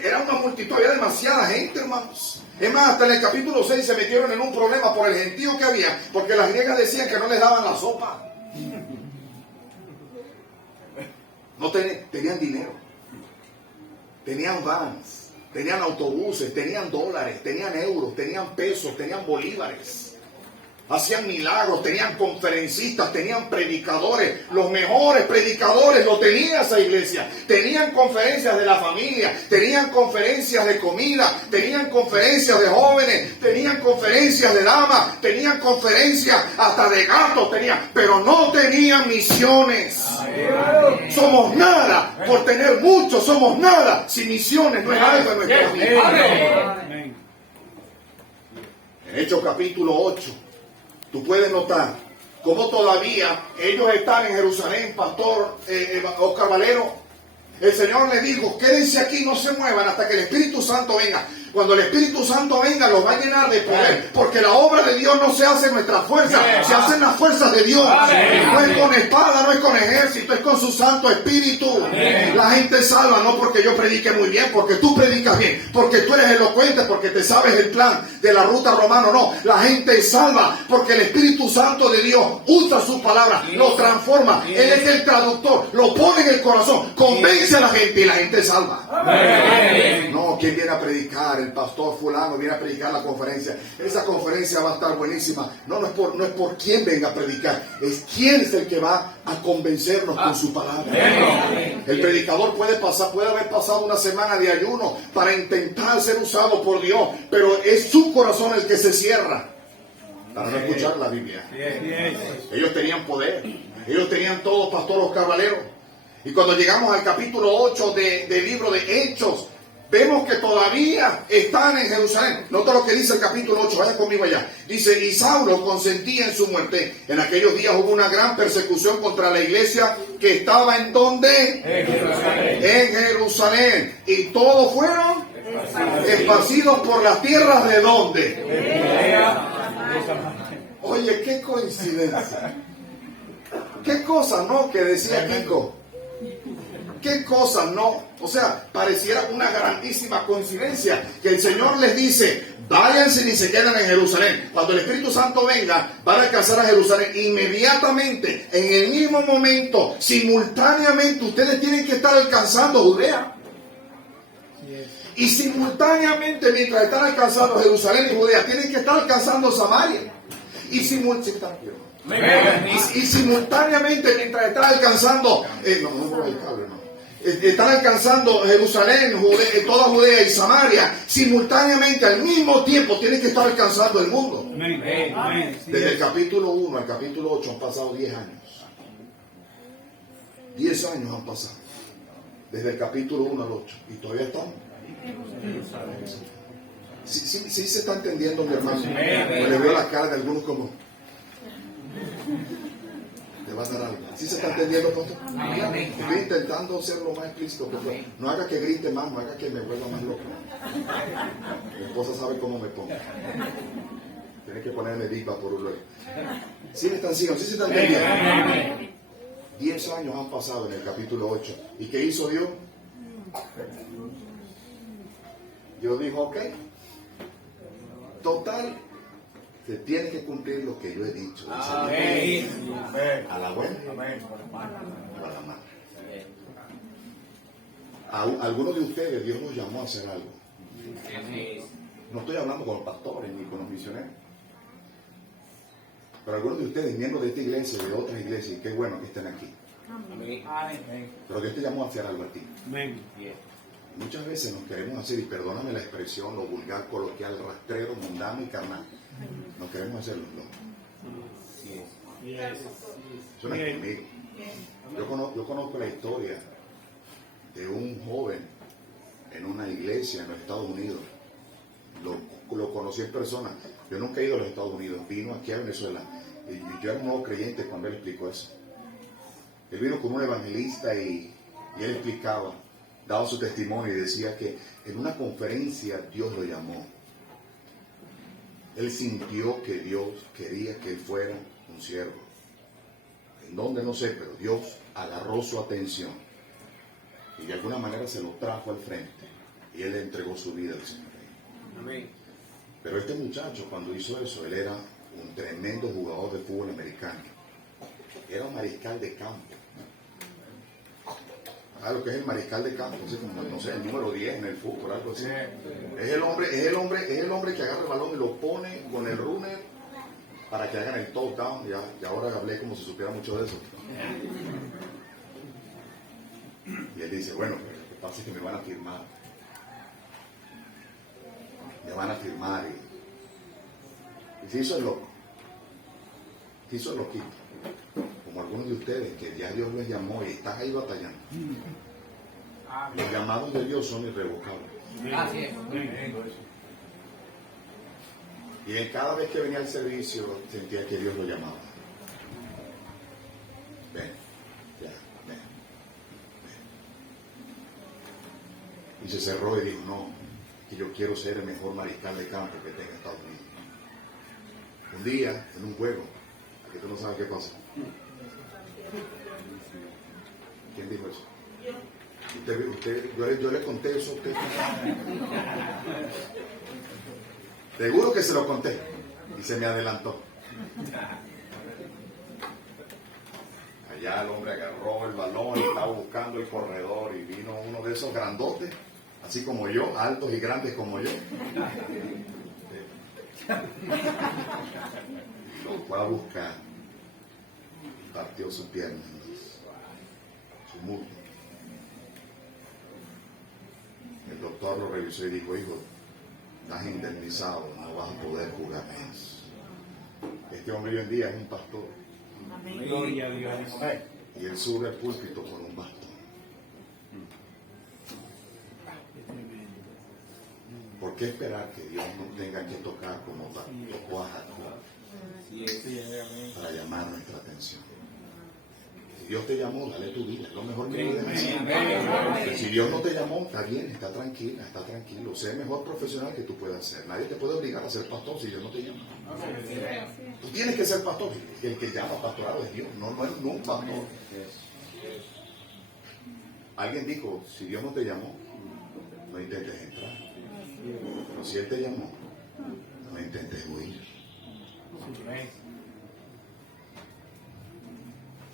era una multitud, había demasiada gente, hermanos. Es más, hasta en el capítulo 6 se metieron en un problema por el gentío que había, porque las griegas decían que no les daban la sopa. No tenían dinero, tenían vans, tenían autobuses, tenían dólares, tenían euros, tenían pesos, tenían bolívares. Hacían milagros, tenían conferencistas, tenían predicadores. Los mejores predicadores lo tenía esa iglesia. Tenían conferencias de la familia, tenían conferencias de comida, tenían conferencias de jóvenes, tenían conferencias de damas, tenían conferencias hasta de gatos, pero no tenían misiones. Somos nada por tener mucho, somos nada sin misiones, no es algo en nuestra vida. En Hechos capítulo 8. Tú puedes notar cómo todavía ellos están en Jerusalén, pastor Oscar Valero. El Señor les dijo, quédense aquí, no se muevan hasta que el Espíritu Santo venga. Cuando el Espíritu Santo venga, los va a llenar de poder. Porque la obra de Dios no se hace en nuestra fuerza, se hace en las fuerzas de Dios. No es con espada, no es con ejército, es con su Santo Espíritu. La gente es salva no porque yo predique muy bien, porque tú predicas bien, porque tú eres elocuente, porque te sabes el plan de la ruta romana. No, la gente es salva porque el Espíritu Santo de Dios usa su palabra, lo transforma. Él es el traductor, lo pone en el corazón, convence a la gente y la gente es salva. No, ¿quién viene a predicar? El pastor fulano viene a predicar la conferencia. Esa conferencia va a estar buenísima. No es por quién venga a predicar, es quién es el que va a convencernos con su palabra. El predicador puede haber pasado una semana de ayuno para intentar ser usado por Dios, pero es su corazón el que se cierra para no escuchar la Biblia. Ellos tenían poder, ellos tenían todo, pastor Oscar Valero. Y cuando llegamos al capítulo 8 del libro de Hechos, vemos que todavía están en Jerusalén. Nota lo que dice el capítulo 8, vaya conmigo allá. Dice, y Saulo consentía en su muerte. En aquellos días hubo una gran persecución contra la iglesia que estaba en ¿dónde? En Jerusalén. Y todos fueron esparcidos por las tierras de ¿dónde? Oye, qué coincidencia. Qué cosa, ¿no? Que decía Kiko. Qué cosa, no. O sea, pareciera una grandísima coincidencia que el Señor les dice, váyanse y se quedan en Jerusalén. Cuando el Espíritu Santo venga, van a alcanzar a Jerusalén. Inmediatamente, en el mismo momento, simultáneamente, ustedes tienen que estar alcanzando Judea. Y simultáneamente, mientras están alcanzando Jerusalén y Judea, tienen que estar alcanzando Samaria. Y simultáneamente, mientras están alcanzando, están alcanzando Jerusalén, toda Judea y Samaria, simultáneamente, al mismo tiempo, tienen que estar alcanzando el mundo. Desde el capítulo 1 al capítulo 8 han pasado 10 años. 10 años han pasado. Desde el capítulo 1 al 8. Y todavía estamos. Sí se está entendiendo, mi hermano. Le veo la cara de algunos como... Le va a dar algo. ¿Sí se está entendiendo, pastor? Estoy intentando ser lo más explícito posible. No haga que grite más, no haga que me vuelva más loco. Mi esposa sabe cómo me pongo. Tiene que ponerme diva por un lado. ¿Sí me están siguiendo? ¿Sí se están entendiendo? 10 años han pasado en el capítulo 8. ¿Y qué hizo Dios? Dios dijo, ok. Total, se tiene que cumplir lo que yo he dicho. Amén. A la buena o a la mala. A algunos de ustedes Dios los llamó a hacer algo. No estoy hablando con los pastores ni con los misioneros. Pero algunos de ustedes, miembros de esta iglesia y de otras iglesias, qué bueno que estén aquí. Pero Dios te llamó a hacer algo a ti. Muchas veces nos queremos hacer, y perdóname la expresión, lo vulgar, coloquial, rastrero, mundano y carnal. Nos queremos hacer los locos. Eso no es conmigo. Yo conozco la historia de un joven en una iglesia en los Estados Unidos. Lo conocí en persona. Yo nunca he ido a los Estados Unidos. Vino aquí a Venezuela. Y yo era un nuevo creyente cuando él explicó eso. Él vino con un evangelista y él explicaba, daba su testimonio y decía que en una conferencia Dios lo llamó. Él sintió que Dios quería que él fuera un siervo. En dónde no sé, pero Dios agarró su atención y de alguna manera se lo trajo al frente y él le entregó su vida al Señor. Amén. Pero este muchacho, cuando hizo eso, él era un tremendo jugador de fútbol americano. Era un mariscal de campo. ¿Sabes lo que es el mariscal de campo? No sé, el número 10 en el fútbol, algo así. Es el hombre que agarra el balón y lo pone con el runner para que hagan el touchdown. Ya ahora hablé como si supiera mucho de eso. Y él dice, bueno, pues, lo que pasa es que me van a firmar. Me van a firmar. Y se hizo el loco. Se hizo el loquito. Como algunos de ustedes que ya Dios les llamó y están ahí batallando. Los llamados de Dios son irrevocables. Y cada vez que venía al servicio sentía que Dios lo llamaba. Ven, ven. Y se cerró y dijo, no, que yo quiero ser el mejor mariscal de campo que tenga Estados Unidos. Un día, en un juego, aquí tú no sabes qué pasa. ¿Quién dijo eso? Yo le conté eso a usted. Seguro que se lo conté y se me adelantó. Allá el hombre agarró el balón y estaba buscando el corredor y vino uno de esos grandotes, así como yo, altos y grandes como yo. Lo fue a buscar y partió su pierna, su muslo. El doctor lo revisó y dijo: hijo, estás indemnizado, no vas a poder jugar más. Este hombre hoy en día es un pastor. Gloria a Dios. Y él sube al púlpito con un bastón. ¿Por qué esperar que Dios no tenga que tocar como tocó a Jacob para llamar nuestra atención? Si Dios te llamó, dale tu vida, es lo mejor que puedes hacer. Si Dios no te llamó, está bien, está tranquila, está tranquilo. Sé el mejor profesional que tú puedas ser. Nadie te puede obligar a ser pastor si Dios no te llama. Tú tienes que ser pastor. El que llama pastorado es Dios, no un pastor. Alguien dijo: si Dios no te llamó, no intentes entrar. Pero si Él te llamó, no intentes huir.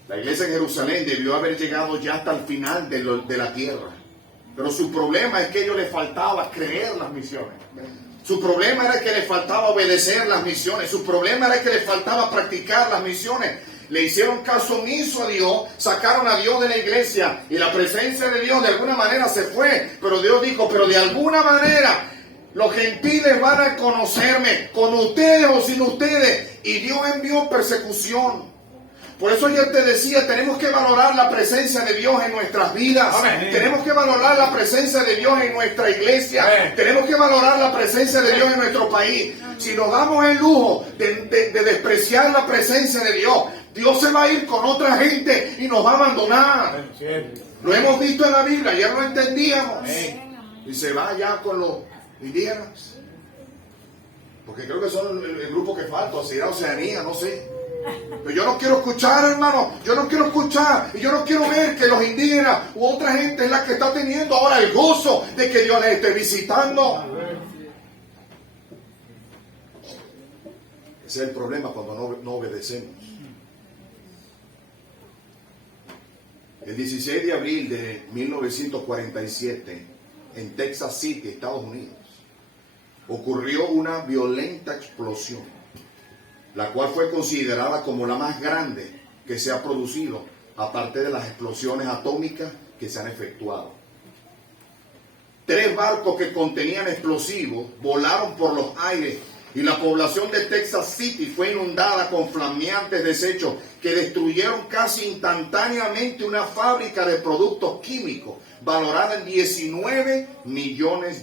La iglesia en Jerusalén debió haber llegado ya hasta el final de la tierra. Pero su problema es que a ellos les faltaba creer las misiones. Su problema era que les faltaba obedecer las misiones. Su problema era que les faltaba practicar las misiones. Le hicieron caso omiso a Dios, sacaron a Dios de la iglesia y la presencia de Dios de alguna manera se fue. Pero Dios dijo: pero de alguna manera los gentiles van a conocerme, con ustedes o sin ustedes. Y Dios envió persecución. Por eso ayer te decía, tenemos que valorar la presencia de Dios en nuestras vidas. Amén. Tenemos que valorar la presencia de Dios en nuestra iglesia. Amén. Tenemos que valorar la presencia de Dios en nuestro país. Si nos damos el lujo de despreciar la presencia de Dios, Dios se va a ir con otra gente y nos va a abandonar. Lo hemos visto en la Biblia, ayer lo entendíamos. Y se va ya con los indígenas. Porque creo que son el grupo que falta, se irá a Oceanía, no sé. Pero yo no quiero escuchar, hermano, yo no quiero escuchar y yo no quiero ver que los indígenas u otra gente es la que está teniendo ahora el gozo de que Dios les esté visitando. Ese es el problema cuando no obedecemos. El 16 de abril de 1947, en Texas City, Estados Unidos, ocurrió una violenta explosión, la cual fue considerada como la más grande que se ha producido, aparte de las explosiones atómicas que se han efectuado. 3 barcos que contenían explosivos volaron por los aires y la población de Texas City fue inundada con flameantes desechos que destruyeron casi instantáneamente una fábrica de productos químicos valorada en $19 millones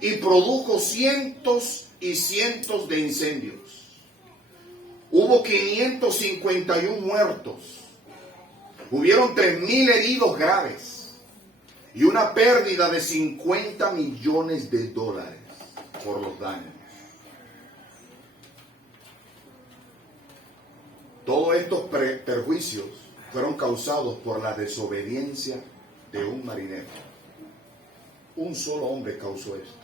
y produjo cientos y cientos de incendios. Hubo 551 muertos, hubieron 3,000 heridos graves y una pérdida de $50 millones por los daños. Todos estos perjuicios fueron causados por la desobediencia de un marinero. Un solo hombre causó esto.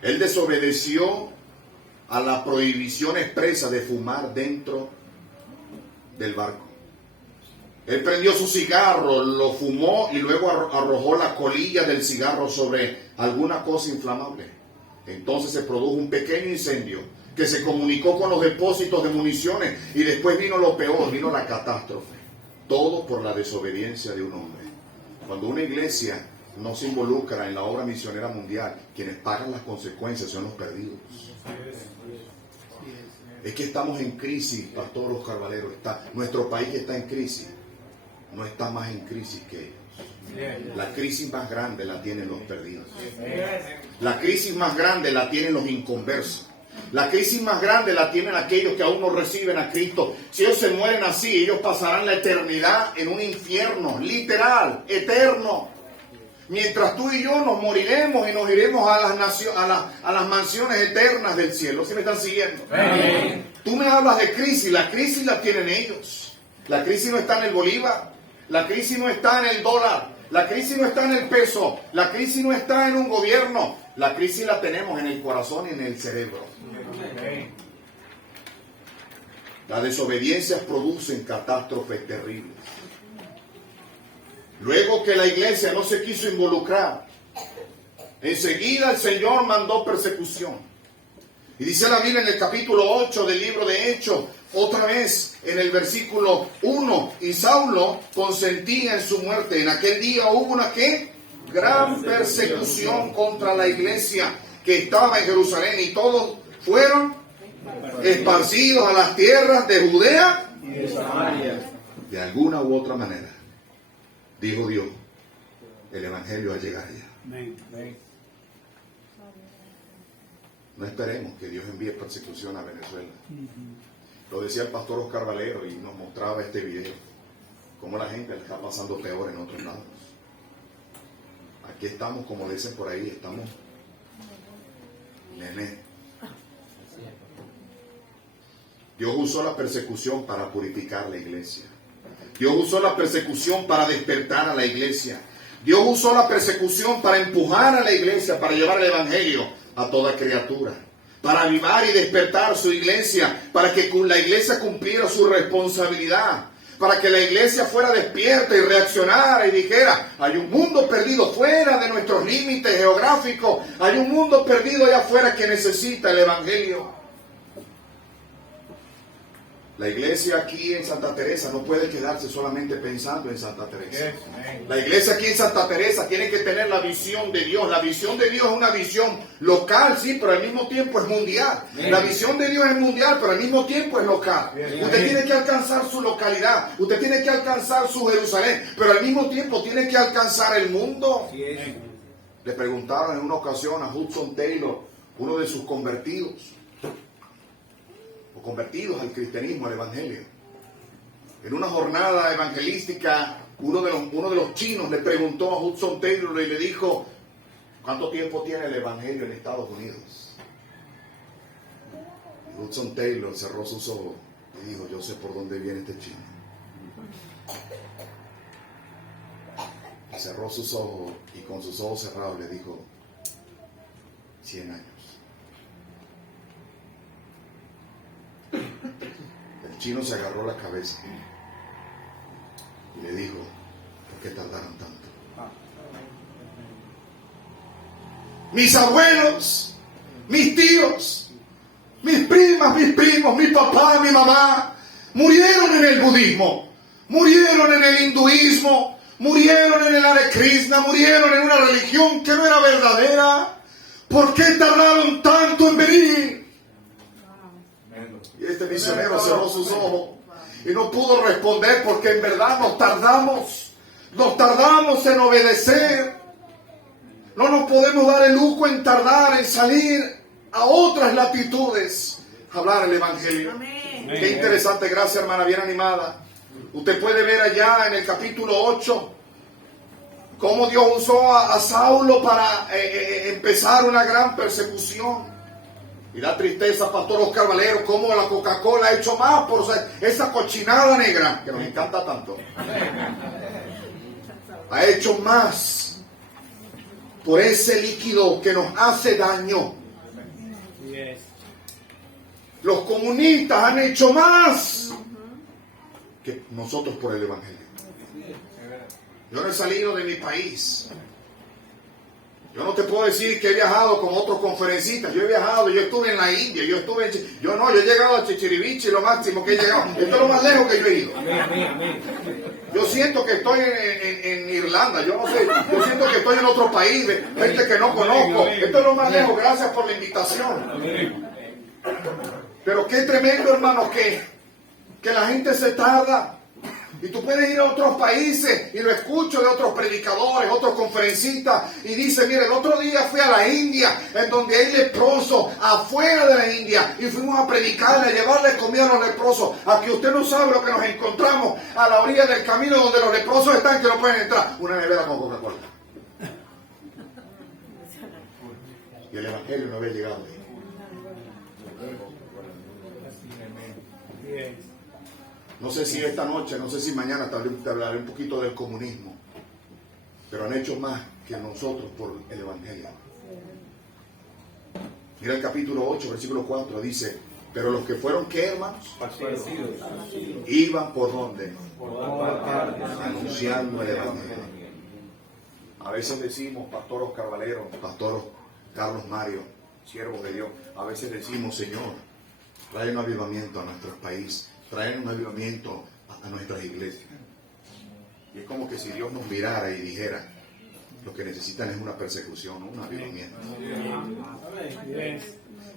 Él desobedeció a la prohibición expresa de fumar dentro del barco. Él prendió su cigarro, lo fumó y luego arrojó la colilla del cigarro sobre alguna cosa inflamable. Entonces se produjo un pequeño incendio que se comunicó con los depósitos de municiones y después vino lo peor, vino la catástrofe. Todo por la desobediencia de un hombre. Cuando una iglesia no se involucra en la obra misionera mundial, quienes pagan las consecuencias son los perdidos. Es que estamos en crisis, Pastor Oscar Valero. Nuestro país está en crisis. No está más en crisis que ellos. La crisis más grande la tienen los perdidos. La crisis más grande la tienen los inconversos. La crisis más grande la tienen aquellos que aún no reciben a Cristo. Si ellos se mueren así, ellos pasarán la eternidad en un infierno, literal, eterno. Mientras tú y yo nos moriremos y nos iremos a las mansiones eternas del cielo. ¿Sí me están siguiendo? Amén. Tú me hablas de crisis. La crisis la tienen ellos. La crisis no está en el bolívar. La crisis no está en el dólar. La crisis no está en el peso. La crisis no está en un gobierno. La crisis la tenemos en el corazón y en el cerebro. Las desobediencias producen catástrofes terribles. Luego que la iglesia no se quiso involucrar, enseguida el Señor mandó persecución. Y dice la Biblia en el capítulo 8 del libro de Hechos, otra vez en el versículo 1, y Saulo consentía en su muerte. En aquel día hubo una ¿qué? Gran persecución contra la iglesia que estaba en Jerusalén, y todos fueron esparcidos a las tierras de Judea Y de Samaria. de alguna u otra manera. Dijo Dios, el evangelio va a llegar ya. Amén. Amén. No esperemos que Dios envíe persecución a Venezuela. Lo decía el pastor Oscar Valero y nos mostraba este video, cómo la gente le está pasando peor en otros lados. Aquí estamos, como dicen por ahí, estamos nené. Dios usó la persecución para purificar la iglesia. Dios usó la persecución para despertar a la iglesia. Dios usó la persecución para empujar a la iglesia, para llevar el evangelio a toda criatura, para avivar y despertar su iglesia, para que la iglesia cumpliera su responsabilidad, para que la iglesia fuera despierta y reaccionara y dijera, hay un mundo perdido fuera de nuestros límites geográficos, hay un mundo perdido allá afuera que necesita el evangelio. La iglesia aquí en Santa Teresa no puede quedarse solamente pensando en Santa Teresa. La iglesia aquí en Santa Teresa tiene que tener la visión de Dios. La visión de Dios es una visión local, sí, pero al mismo tiempo es mundial. La visión de Dios es mundial, pero al mismo tiempo es local. Usted tiene que alcanzar su localidad, usted tiene que alcanzar su Jerusalén, pero al mismo tiempo tiene que alcanzar el mundo. Le preguntaron en una ocasión a Hudson Taylor, uno de sus convertidos al cristianismo, al evangelio. En una jornada evangelística, uno de los chinos le preguntó a Hudson Taylor y le dijo, ¿cuánto tiempo tiene el evangelio en Estados Unidos? Y Hudson Taylor cerró sus ojos y dijo, yo sé por dónde viene este chino. Y cerró sus ojos y con sus ojos cerrados le dijo, 100 años. El chino se agarró la cabeza y le dijo, ¿por qué tardaron tanto? Mis abuelos, mis tíos, mis primas, mis primos, mi papá, mi mamá, murieron en el budismo, murieron en el hinduismo, murieron en el Hare Krishna, murieron en una religión que no era verdadera. ¿Por qué tardaron tanto en venir? Y este misionero cerró sus ojos y no pudo responder porque en verdad nos tardamos en obedecer. No nos podemos dar el lujo en tardar en salir a otras latitudes a hablar el evangelio. Amén. Qué interesante, gracias hermana, bien animada. Usted puede ver allá en el capítulo 8 cómo Dios usó a Saulo para empezar una gran persecución. Y la tristeza, pastor Oscar Valero, cómo la Coca-Cola ha hecho más por esa cochinada negra que nos encanta tanto. Ha hecho más por ese líquido que nos hace daño. Los comunistas han hecho más que nosotros por el evangelio. Yo no he salido de mi país. Yo no te puedo decir que he viajado con otros conferencistas. Yo he viajado, yo estuve en la India, yo he llegado a Chichirivichi, lo máximo que he llegado. Esto es lo más lejos que yo he ido. Yo siento que estoy en Irlanda, yo no sé, yo siento que estoy en otro país, gente que no conozco. Esto es lo más lejos, gracias por la invitación. Pero qué tremendo, hermanos, que la gente se tarda. Y tú puedes ir a otros países y lo escucho de otros predicadores, otros conferencistas, y dice, mire, el otro día fui a la India, en donde hay leprosos afuera de la India, y fuimos a predicarle, a llevarle comida a los leprosos. Aquí usted no sabe lo que nos encontramos a la orilla del camino donde los leprosos están, que no pueden entrar. Una nevera con Coca-Cola. Y el evangelio no había llegado ahí. No sé si esta noche, no sé si mañana te hablaré un poquito del comunismo, pero han hecho más que nosotros por el evangelio. Mira el capítulo 8, versículo 4, dice: pero los que fueron, ¿qué, hermanos? Iban por donde, anunciando el evangelio. A veces decimos, Pastor Oscar Valero, Pastor Carlos Mario, siervos de Dios, a veces decimos: Señor, trae un avivamiento a nuestro país, trae un avivamiento a nuestras iglesias. Y es como que si Dios nos mirara y dijera: lo que necesitan es una persecución, no un avivamiento.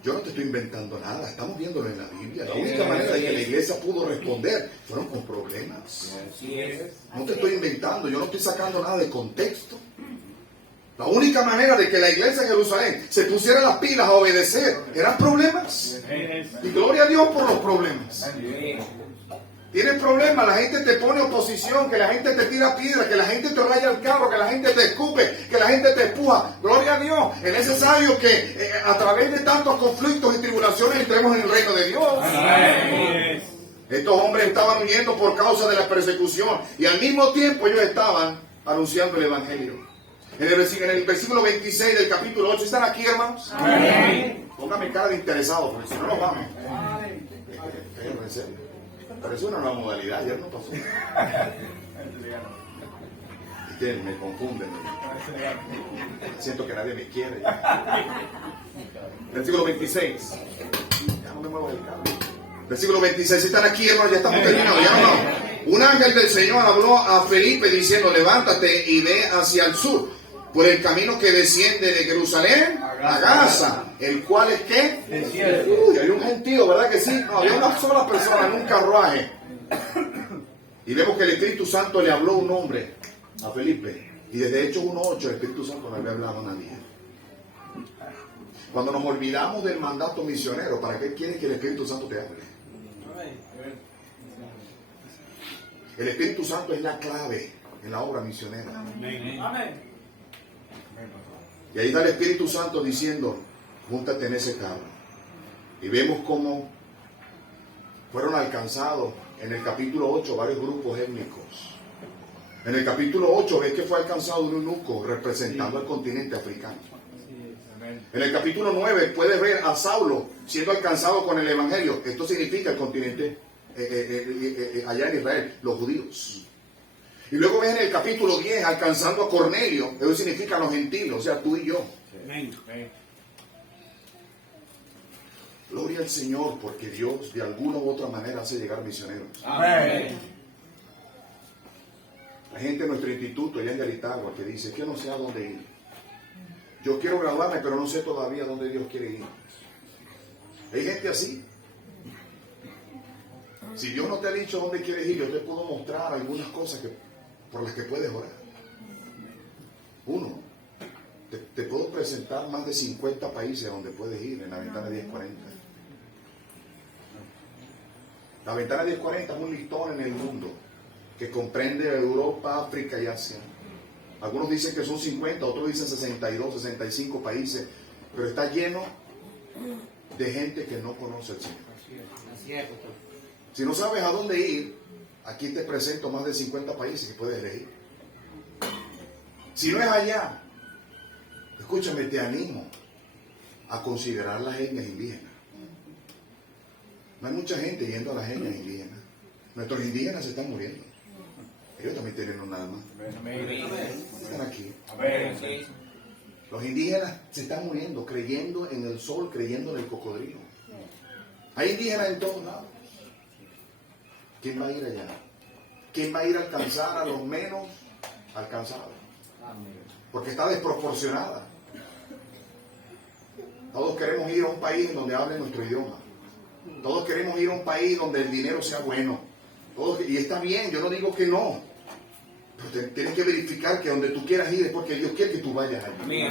Yo no te estoy inventando nada, estamos viéndolo en la Biblia. La única manera de que la iglesia pudo responder fueron con problemas. No te estoy inventando, yo no estoy sacando nada de contexto. La única manera de que la iglesia en Jerusalén se pusiera las pilas a obedecer eran problemas. Y gloria a Dios por los problemas. Tienes problemas, la gente te pone oposición, que la gente te tira piedra, que la gente te raya el carro, que la gente te escupe, que la gente te empuja. Gloria a Dios. Es necesario que a través de tantos conflictos y tribulaciones entremos en el reino de Dios. Amén. Estos hombres estaban huyendo por causa de la persecución y al mismo tiempo ellos estaban anunciando el evangelio. En el versículo 26 del capítulo 8, ¿están aquí, hermanos? Amén. Póngame cara de interesado, porque si no nos vamos. En serio. Pero eso era una modalidad, ayer no pasó. Es que me confunden. Siento que nadie me quiere. Versículo 26. Ya no me muevo del cambio. Versículo 26. Están aquí, hermanos, ya estamos terminados. Ya no. Un ángel del Señor habló a Felipe diciendo: levántate y ve hacia el sur, por el camino que desciende de Jerusalén a Gaza, el cual es ¿qué? Desierto. Hay un gentío, ¿verdad que sí? No, había una sola persona en un carruaje. Y vemos que el Espíritu Santo le habló un hombre a Felipe. Y desde Hechos 1:8 el Espíritu Santo no había hablado a nadie. Cuando nos olvidamos del mandato misionero, ¿para qué quieres que el Espíritu Santo te hable? El Espíritu Santo es la clave en la obra misionera. Amén. Y ahí está el Espíritu Santo diciendo: júntate en ese carro. Y vemos cómo fueron alcanzados en el capítulo 8 varios grupos étnicos. En el capítulo 8 ves que fue alcanzado un eunuco representando al continente africano. En el capítulo 9 puedes ver a Saulo siendo alcanzado con el evangelio. Esto significa el continente allá en Israel, los judíos. Y luego ves en el capítulo 10 alcanzando a Cornelio. Eso significa los gentiles, o sea, tú y yo. Gloria al Señor, porque Dios de alguna u otra manera hace llegar misioneros. Amén. Hay gente en nuestro instituto, allá en Yaritagua, que dice que no sé a dónde ir. Yo quiero graduarme, pero no sé todavía a dónde Dios quiere ir. Hay gente así. Si Dios no te ha dicho dónde quieres ir, yo te puedo mostrar algunas cosas por las que puedes orar. Uno, te puedo presentar más de 50 países donde puedes ir en la ventana 1040. La ventana 1040 es un listón en el mundo que comprende Europa, África y Asia. Algunos dicen que son 50, otros dicen 62, 65 países, pero está lleno de gente que no conoce al Señor. Así es. Si no sabes a dónde ir, aquí te presento más de 50 países que puedes elegir. Si no es allá, escúchame, te animo a considerar las etnias indígenas. No hay mucha gente yendo a las etnias indígenas. Nuestros indígenas se están muriendo. Ellos también tienen un alma. Están aquí. Los indígenas se están muriendo, creyendo en el sol, creyendo en el cocodrilo. Hay indígenas en todos lados. ¿Quién va a ir allá? ¿Quién va a ir a alcanzar a los menos alcanzados? Porque está desproporcionada. Todos queremos ir a un país donde hablen nuestro idioma. Todos queremos ir a un país donde el dinero sea bueno. Y está bien, yo no digo que no. Pero tienes que verificar que donde tú quieras ir es porque Dios quiere que tú vayas allí.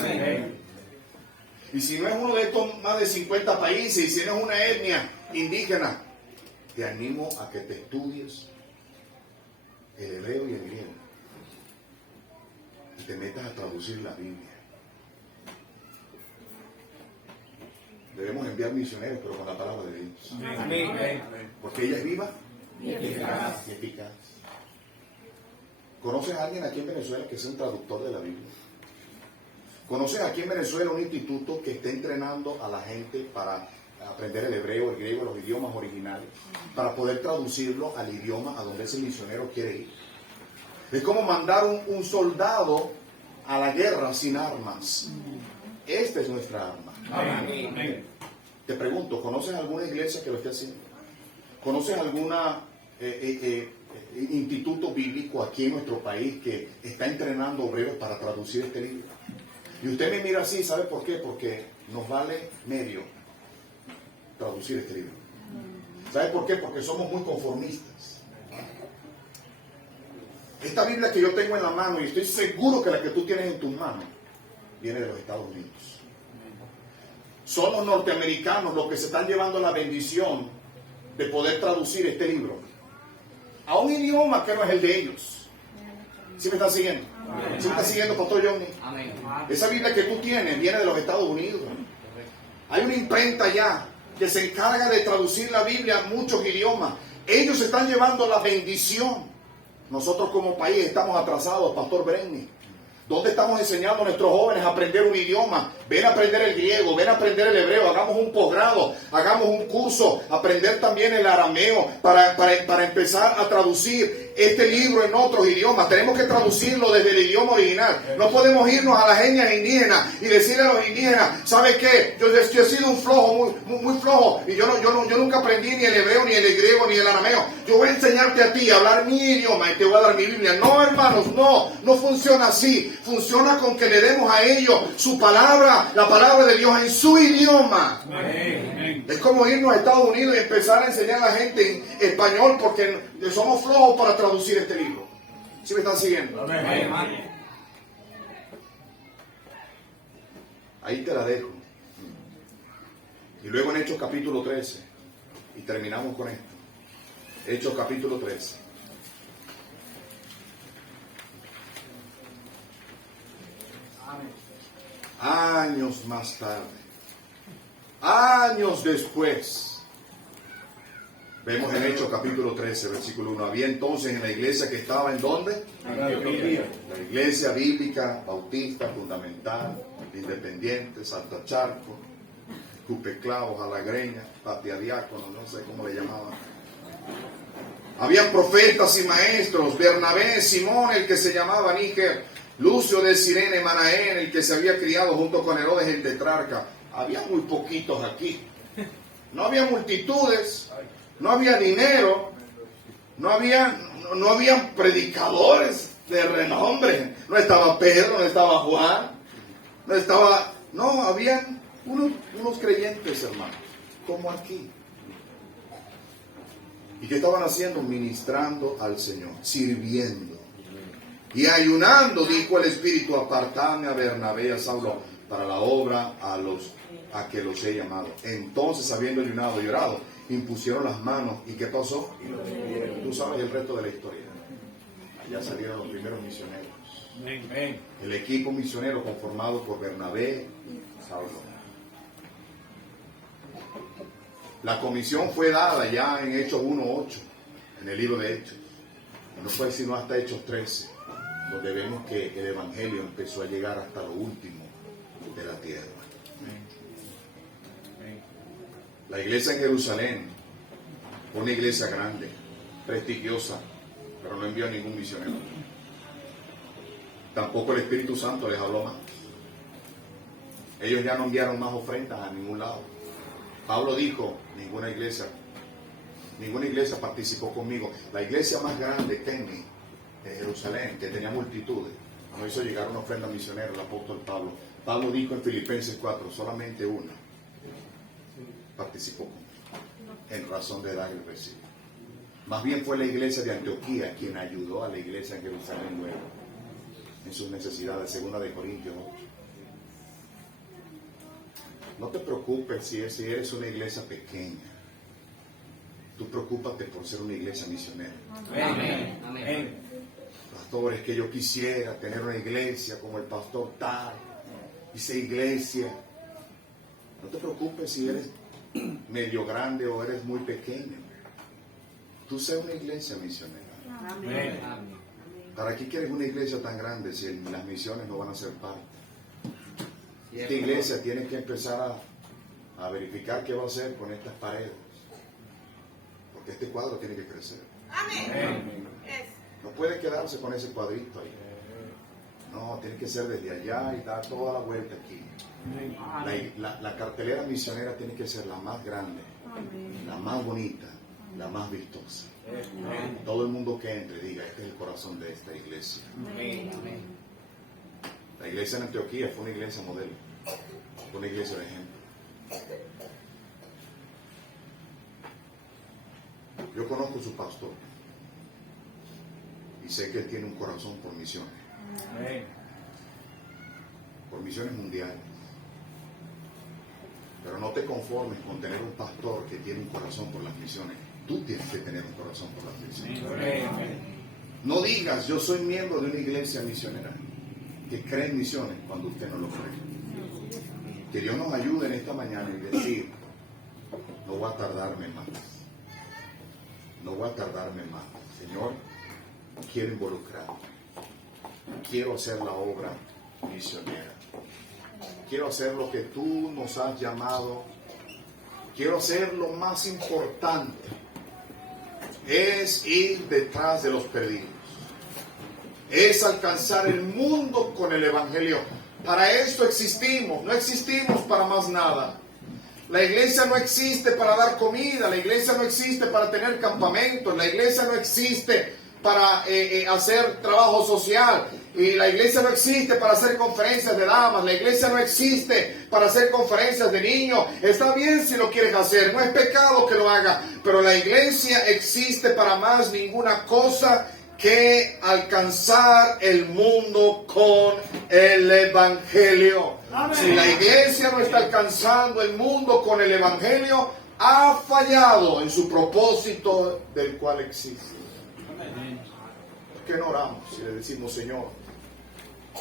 Y si no es uno de estos más de 50 países, y si no es una etnia indígena, te animo a que te estudies el hebreo y el griego y te metas a traducir la Biblia. Debemos enviar misioneros, pero con la palabra de Dios. Amén. Porque ella es viva Y eficaz. y eficaz. ¿Conoces a alguien aquí en Venezuela que sea un traductor de la Biblia? ¿Conoces aquí en Venezuela un instituto que esté entrenando a la gente para aprender el hebreo, el griego, los idiomas originales, para poder traducirlo al idioma a donde ese misionero quiere ir? Es como mandar un soldado a la guerra sin armas. Esta es nuestra arma. Amén. Te pregunto, ¿conoces alguna iglesia que lo esté haciendo? ¿Conoces algún instituto bíblico aquí en nuestro país que está entrenando obreros para traducir este libro? Y usted me mira así, ¿sabe por qué? Porque nos vale medio traducir este libro. ¿Sabe por qué? Porque somos muy conformistas. Esta Biblia que yo tengo en la mano, y estoy seguro que la que tú tienes en tus manos, viene de los Estados Unidos. Son los norteamericanos los que se están llevando la bendición de poder traducir este libro a un idioma que no es el de ellos. ¿Sí me están siguiendo? ¿Sí me están siguiendo, Pastor Johnny? Amén. Esa Biblia que tú tienes viene de los Estados Unidos. Hay una imprenta allá que se encarga de traducir la Biblia a muchos idiomas. Ellos están llevando la bendición. Nosotros como país estamos atrasados, Pastor Brenny. ¿Dónde estamos enseñando a nuestros jóvenes a aprender un idioma? Ven a aprender el griego, ven a aprender el hebreo, hagamos un posgrado, hagamos un curso, aprender también el arameo para empezar a traducir este libro en otros idiomas. Tenemos que traducirlo desde el idioma original. No podemos irnos a las etnias indígenas y decirle a los indígenas, ¿sabes qué? Yo he sido un flojo, muy flojo, y yo nunca aprendí ni el hebreo, ni el griego, ni el arameo. Yo voy a enseñarte a ti a hablar mi idioma y te voy a dar mi Biblia. No, hermanos, no funciona así. Funciona con que le demos a ellos su palabra, la palabra de Dios en su idioma. Amén. Es como irnos a Estados Unidos y empezar a enseñar a la gente en español porque somos flojos para traducir este libro. ¿Sí me están siguiendo? Amén. Ahí te la dejo. Y luego en Hechos capítulo 13, y terminamos con esto. Hechos capítulo 13. Años más tarde, años después, vemos en Hechos capítulo 13, versículo 1. Había entonces en la iglesia que estaba ¿en dónde? La iglesia bíblica, bautista, fundamental, independiente, Salta Charco, Cupeclavos, Alagreña, Patia Diácono, no sé cómo le llamaban. Habían profetas y maestros, Bernabé, Simón, el que se llamaba Níger, Lucio de Cirene, Manaén, el que se había criado junto con Herodes el tetrarca. Había muy poquitos aquí. No había multitudes, no había dinero, no habían predicadores de renombre. No estaba Pedro, no estaba Juan, habían unos creyentes, hermanos, como aquí. ¿Y qué estaban haciendo? Ministrando al Señor, sirviendo. Y ayunando, dijo el Espíritu, apartadme a Bernabé y a Saulo para la obra a que los he llamado. Entonces, habiendo ayunado y orado, impusieron las manos. ¿Y qué pasó? Tú sabes el resto de la historia. Allá salieron los primeros misioneros. Amén. El equipo misionero conformado por Bernabé y Saulo. La comisión fue dada ya en Hechos 1:8, en el libro de Hechos. No fue sino hasta Hechos 13, donde vemos que el Evangelio empezó a llegar hasta lo último de la tierra. La iglesia en Jerusalén fue una iglesia grande, prestigiosa, pero no envió a ningún misionero. Tampoco el Espíritu Santo les habló más. Ellos ya no enviaron más ofrendas a ningún lado. Pablo dijo, ninguna iglesia participó conmigo. La iglesia más grande, Teni, de Jerusalén, que tenía multitudes, no hizo llegar una ofrenda misionera el apóstol Pablo. Pablo dijo en Filipenses 4, solamente una participó conmigo, en razón de dar y recibir. Más bien fue la iglesia de Antioquía quien ayudó a la iglesia en Jerusalén luego, en sus necesidades, 2 de Corintios 8. No te preocupes si eres una iglesia pequeña. Tú preocúpate por ser una iglesia misionera. Amén. Amén. Pastor, es que yo quisiera tener una iglesia como el pastor tal. Esa iglesia. No te preocupes si eres medio grande o eres muy pequeño. Tú sé una iglesia misionera. Amén. ¿Para qué quieres una iglesia tan grande si las misiones no van a ser parte? Esta iglesia tiene que empezar a verificar qué va a hacer con estas paredes. Porque este cuadro tiene que crecer. Amén. No puede quedarse con ese cuadrito ahí. No, tiene que ser desde allá y dar toda la vuelta aquí. La cartelera misionera tiene que ser la más grande, la más bonita, la más vistosa. Todo el mundo que entre diga, este es el corazón de esta iglesia. La iglesia en Antioquía fue una iglesia modelo, fue una iglesia de ejemplo. Yo conozco a su pastor y sé que él tiene un corazón por misiones, por misiones mundiales. Pero no te conformes con tener un pastor que tiene un corazón por las misiones. Tú tienes que tener un corazón por las misiones. No digas, yo soy miembro de una iglesia misionera que cree en misiones cuando usted no lo cree. Que Dios nos ayude en esta mañana y decir, no voy a tardarme más. No voy a tardarme más. Señor, quiero involucrarme. Quiero hacer la obra misionera. Quiero hacer lo que tú nos has llamado. Quiero hacer lo más importante. Es ir detrás de los perdidos. Es alcanzar el mundo con el Evangelio. Para esto existimos. No existimos para más nada. La iglesia no existe para dar comida. La iglesia no existe para tener campamentos. La iglesia no existe para hacer trabajo social. Y la iglesia no existe para hacer conferencias de damas. La iglesia no existe para hacer conferencias de niños. Está bien si lo quieres hacer. No es pecado que lo haga. Pero la iglesia existe para más ninguna cosa que alcanzar el mundo con el Evangelio. Amén. Si la iglesia no está alcanzando el mundo con el Evangelio, ha fallado en su propósito del cual existe. Amén. ¿Por qué no oramos y le decimos, Señor,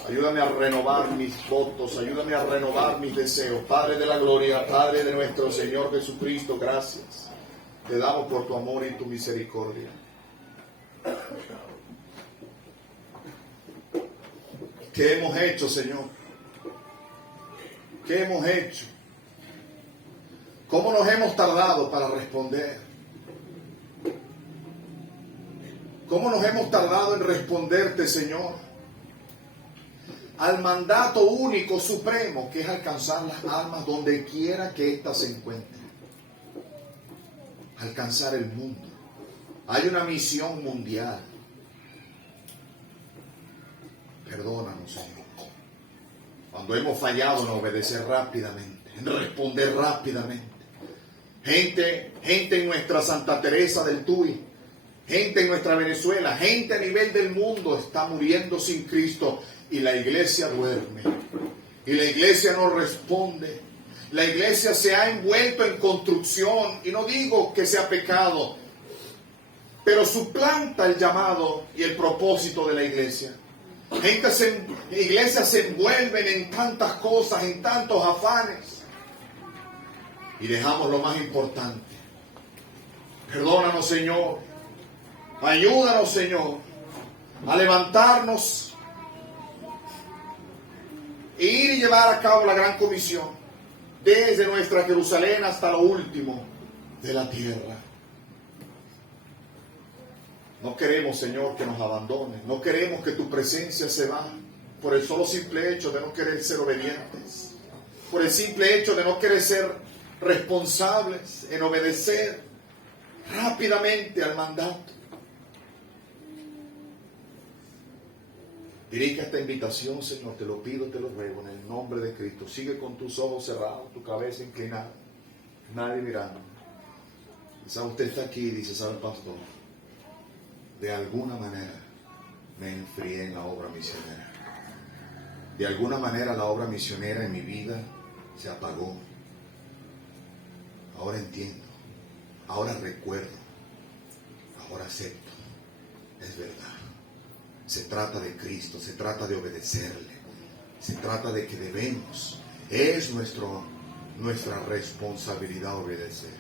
ayúdame a renovar mis votos, ayúdame a renovar mis deseos? Padre de la gloria, Padre de nuestro Señor Jesucristo, gracias. Te damos por tu amor y tu misericordia. ¿Qué hemos hecho, Señor? ¿Qué hemos hecho? ¿Cómo nos hemos tardado para responder? ¿Cómo nos hemos tardado en responderte, Señor? Al mandato único, supremo, que es alcanzar las almas donde quiera que éstas se encuentren. Alcanzar el mundo. Hay una misión mundial. Perdónanos, Señor, cuando hemos fallado en obedecer rápidamente, en responder rápidamente. Gente en nuestra Santa Teresa del Tuy, gente en nuestra Venezuela, gente a nivel del mundo está muriendo sin Cristo y la iglesia duerme. Y la iglesia no responde. La iglesia se ha envuelto en construcción, y no digo que sea pecado, pero suplanta el llamado y el propósito de la iglesia. Iglesias se envuelven en tantas cosas, en tantos afanes, y dejamos lo más importante. Perdónanos, Señor. Ayúdanos, Señor, a levantarnos e ir y llevar a cabo la gran comisión desde nuestra Jerusalén hasta lo último de la tierra. No queremos, Señor, que nos abandones. No queremos que tu presencia se va por el solo simple hecho de no querer ser obedientes, por el simple hecho de no querer ser responsables en obedecer rápidamente al mandato. Dirige esta invitación, Señor, te lo pido, te lo ruego, en el nombre de Cristo. Sigue con tus ojos cerrados, tu cabeza inclinada, nadie mirando. Quizá usted está aquí y dice, ¿sabe, pastor? De alguna manera me enfrié en la obra misionera. De alguna manera la obra misionera en mi vida se apagó. Ahora entiendo, ahora recuerdo, ahora acepto. Es verdad. Se trata de Cristo, se trata de obedecerle, se trata de que debemos, es nuestro nuestra responsabilidad obedecer.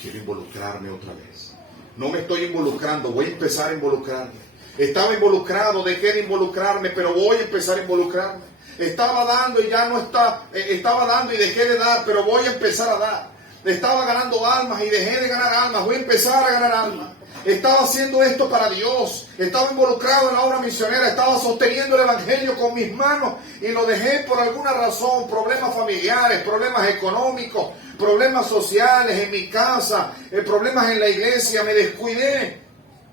Quiero involucrarme otra vez. No me estoy involucrando, voy a empezar a involucrarme. Estaba involucrado, dejé de involucrarme, pero voy a empezar a involucrarme. Estaba dando y ya no está, estaba dando y dejé de dar, pero voy a empezar a dar. Estaba ganando almas y dejé de ganar almas, voy a empezar a ganar almas. Estaba haciendo esto para Dios, estaba involucrado en la obra misionera, estaba sosteniendo el evangelio con mis manos y lo dejé por alguna razón, problemas familiares, problemas económicos, problemas sociales en mi casa, problemas en la iglesia, me descuidé.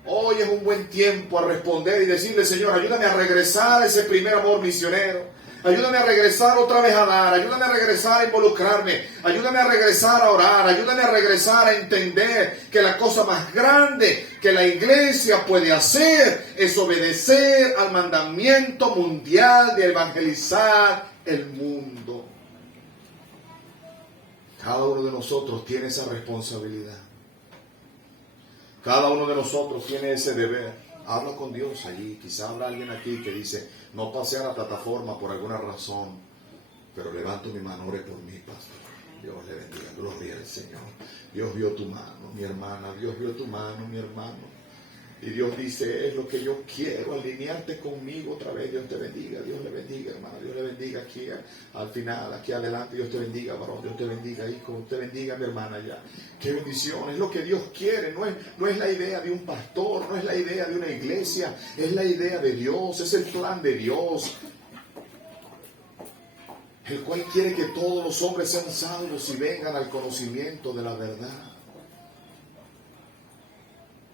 Hoy es un buen tiempo a responder y decirle: Señor, ayúdame a regresar a ese primer amor misionero. Ayúdame a regresar otra vez a dar, ayúdame a regresar a involucrarme, ayúdame a regresar a orar, ayúdame a regresar a entender que la cosa más grande que la iglesia puede hacer es obedecer al mandamiento mundial de evangelizar el mundo. Cada uno de nosotros tiene esa responsabilidad. Cada uno de nosotros tiene ese deber. Habla con Dios allí. Quizá habrá alguien aquí que dice: no pasé a la plataforma por alguna razón, pero levanto mi mano, ore por mí, pastor. Dios le bendiga, gloria al Señor. Dios vio tu mano, mi hermana. Dios vio tu mano, mi hermano. Y Dios dice: es lo que yo quiero, alinearte conmigo otra vez. Dios te bendiga, Dios le bendiga, hermano. Dios le bendiga aquí al final, aquí adelante. Dios te bendiga, varón. Dios te bendiga, hijo. Dios te bendiga, mi hermana, ya. Qué bendición, es lo que Dios quiere. No es la idea de un pastor, no es la idea de una iglesia, es la idea de Dios, es el plan de Dios, el cual quiere que todos los hombres sean salvos y vengan al conocimiento de la verdad.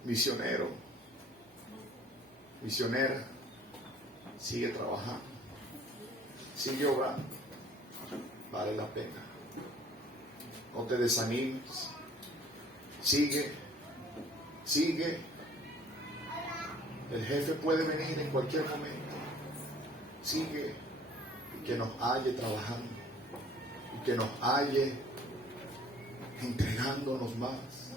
Misionero, misionera, sigue trabajando, sigue obrando, vale la pena. No te desanimes, sigue. El jefe puede venir en cualquier momento. Sigue, y que nos halle trabajando, y que nos halle entregándonos más.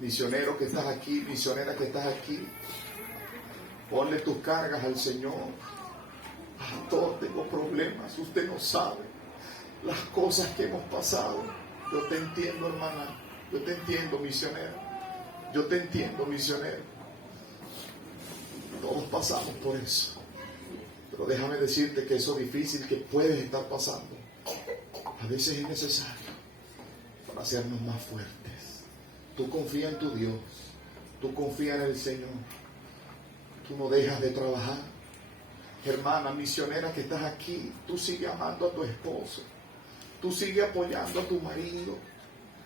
Misionero que estás aquí, misionera que estás aquí, ponle tus cargas al Señor. Pastor, tengo problemas, usted no sabe las cosas que hemos pasado. Yo te entiendo, hermana, yo te entiendo, misionera, yo te entiendo, misionero. Todos pasamos por eso, pero déjame decirte que eso difícil que puedes estar pasando, a veces es necesario para hacernos más fuertes. Tú confía en tu Dios, tú confía en el Señor, tú no dejas de trabajar. Hermana misionera que estás aquí, tú sigue amando a tu esposo, tú sigue apoyando a tu marido.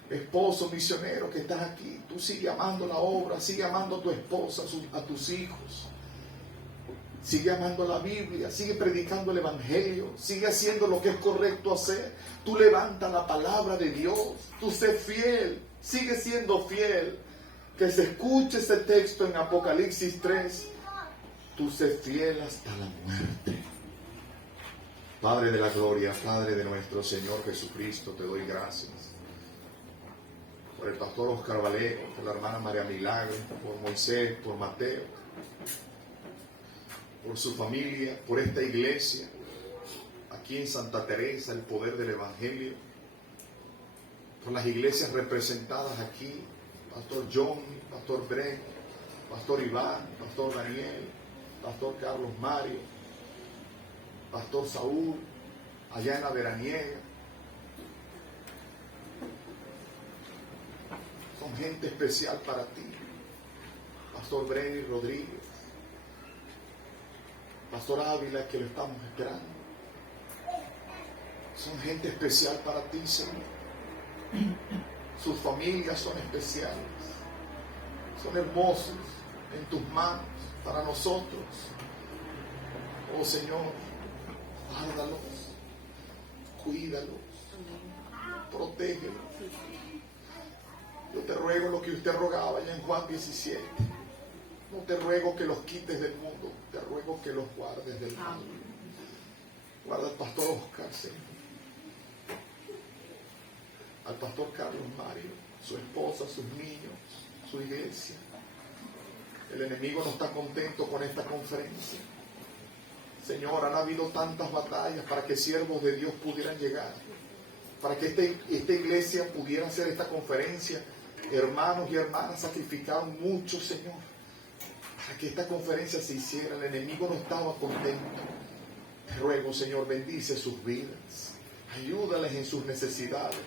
Esposo misionero que estás aquí, tú sigue amando la obra, sigue amando a tu esposa, a tus hijos, sigue amando la Biblia, sigue predicando el evangelio, sigue haciendo lo que es correcto hacer. Tú levanta la palabra de Dios, tú sé fiel, sigue siendo fiel. Que se escuche ese texto en Apocalipsis 3, tú sé fiel hasta la muerte. Padre de la gloria, Padre de nuestro Señor Jesucristo, te doy gracias por el pastor Oscar Valero, por la hermana María Milagro, por Moisés, por Mateo, por su familia, por esta iglesia, aquí en Santa Teresa, el poder del Evangelio, por las iglesias representadas aquí, Pastor John, Pastor Brent, Pastor Iván, Pastor Daniel, Pastor Carlos Mario, Pastor Saúl, allá en la veraniega. Son gente especial para ti. Pastor Breny Rodríguez, Pastor Ávila, que lo estamos esperando. Son gente especial para ti, Señor. Sus familias son especiales, son hermosos en tus manos para nosotros. Oh Señor, guárdalos, cuídalos, protégelos. Yo te ruego lo que usted rogaba allá en Juan 17. No te ruego que los quites del mundo, te ruego que los guardes del mal. Guarda al pastor Oscar, Señor. Al pastor Carlos Mario, su esposa, sus niños, su iglesia. El enemigo no está contento con esta conferencia. Señor, han habido tantas batallas para que siervos de Dios pudieran llegar. para que esta iglesia pudiera hacer esta conferencia. Hermanos y hermanas sacrificaron mucho, Señor, para que esta conferencia se hiciera. El enemigo no estaba contento. Te ruego, Señor, bendice sus vidas, ayúdales en sus necesidades.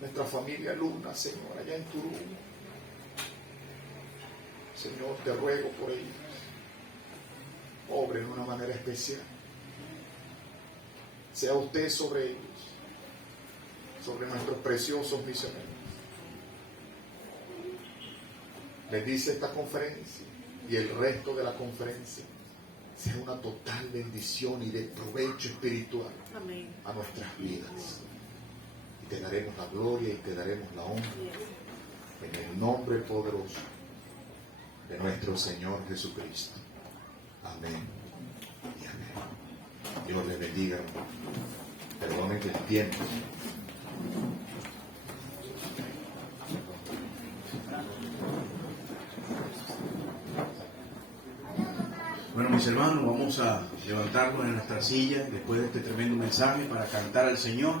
Nuestra familia Luna, Señor, allá en Turú, Señor, te ruego por ellos. Obre de una manera especial. Sea usted sobre ellos, sobre nuestros preciosos misioneros. Bendice esta conferencia y el resto de la conferencia sea una total bendición y de provecho espiritual a nuestras vidas. Y te daremos la gloria y te daremos la honra en el nombre poderoso de nuestro Señor Jesucristo. Amén y amén. Dios les bendiga, hermano. Perdonen el tiempo. Bueno, mis hermanos, vamos a levantarnos en nuestra silla después de este tremendo mensaje para cantar al Señor.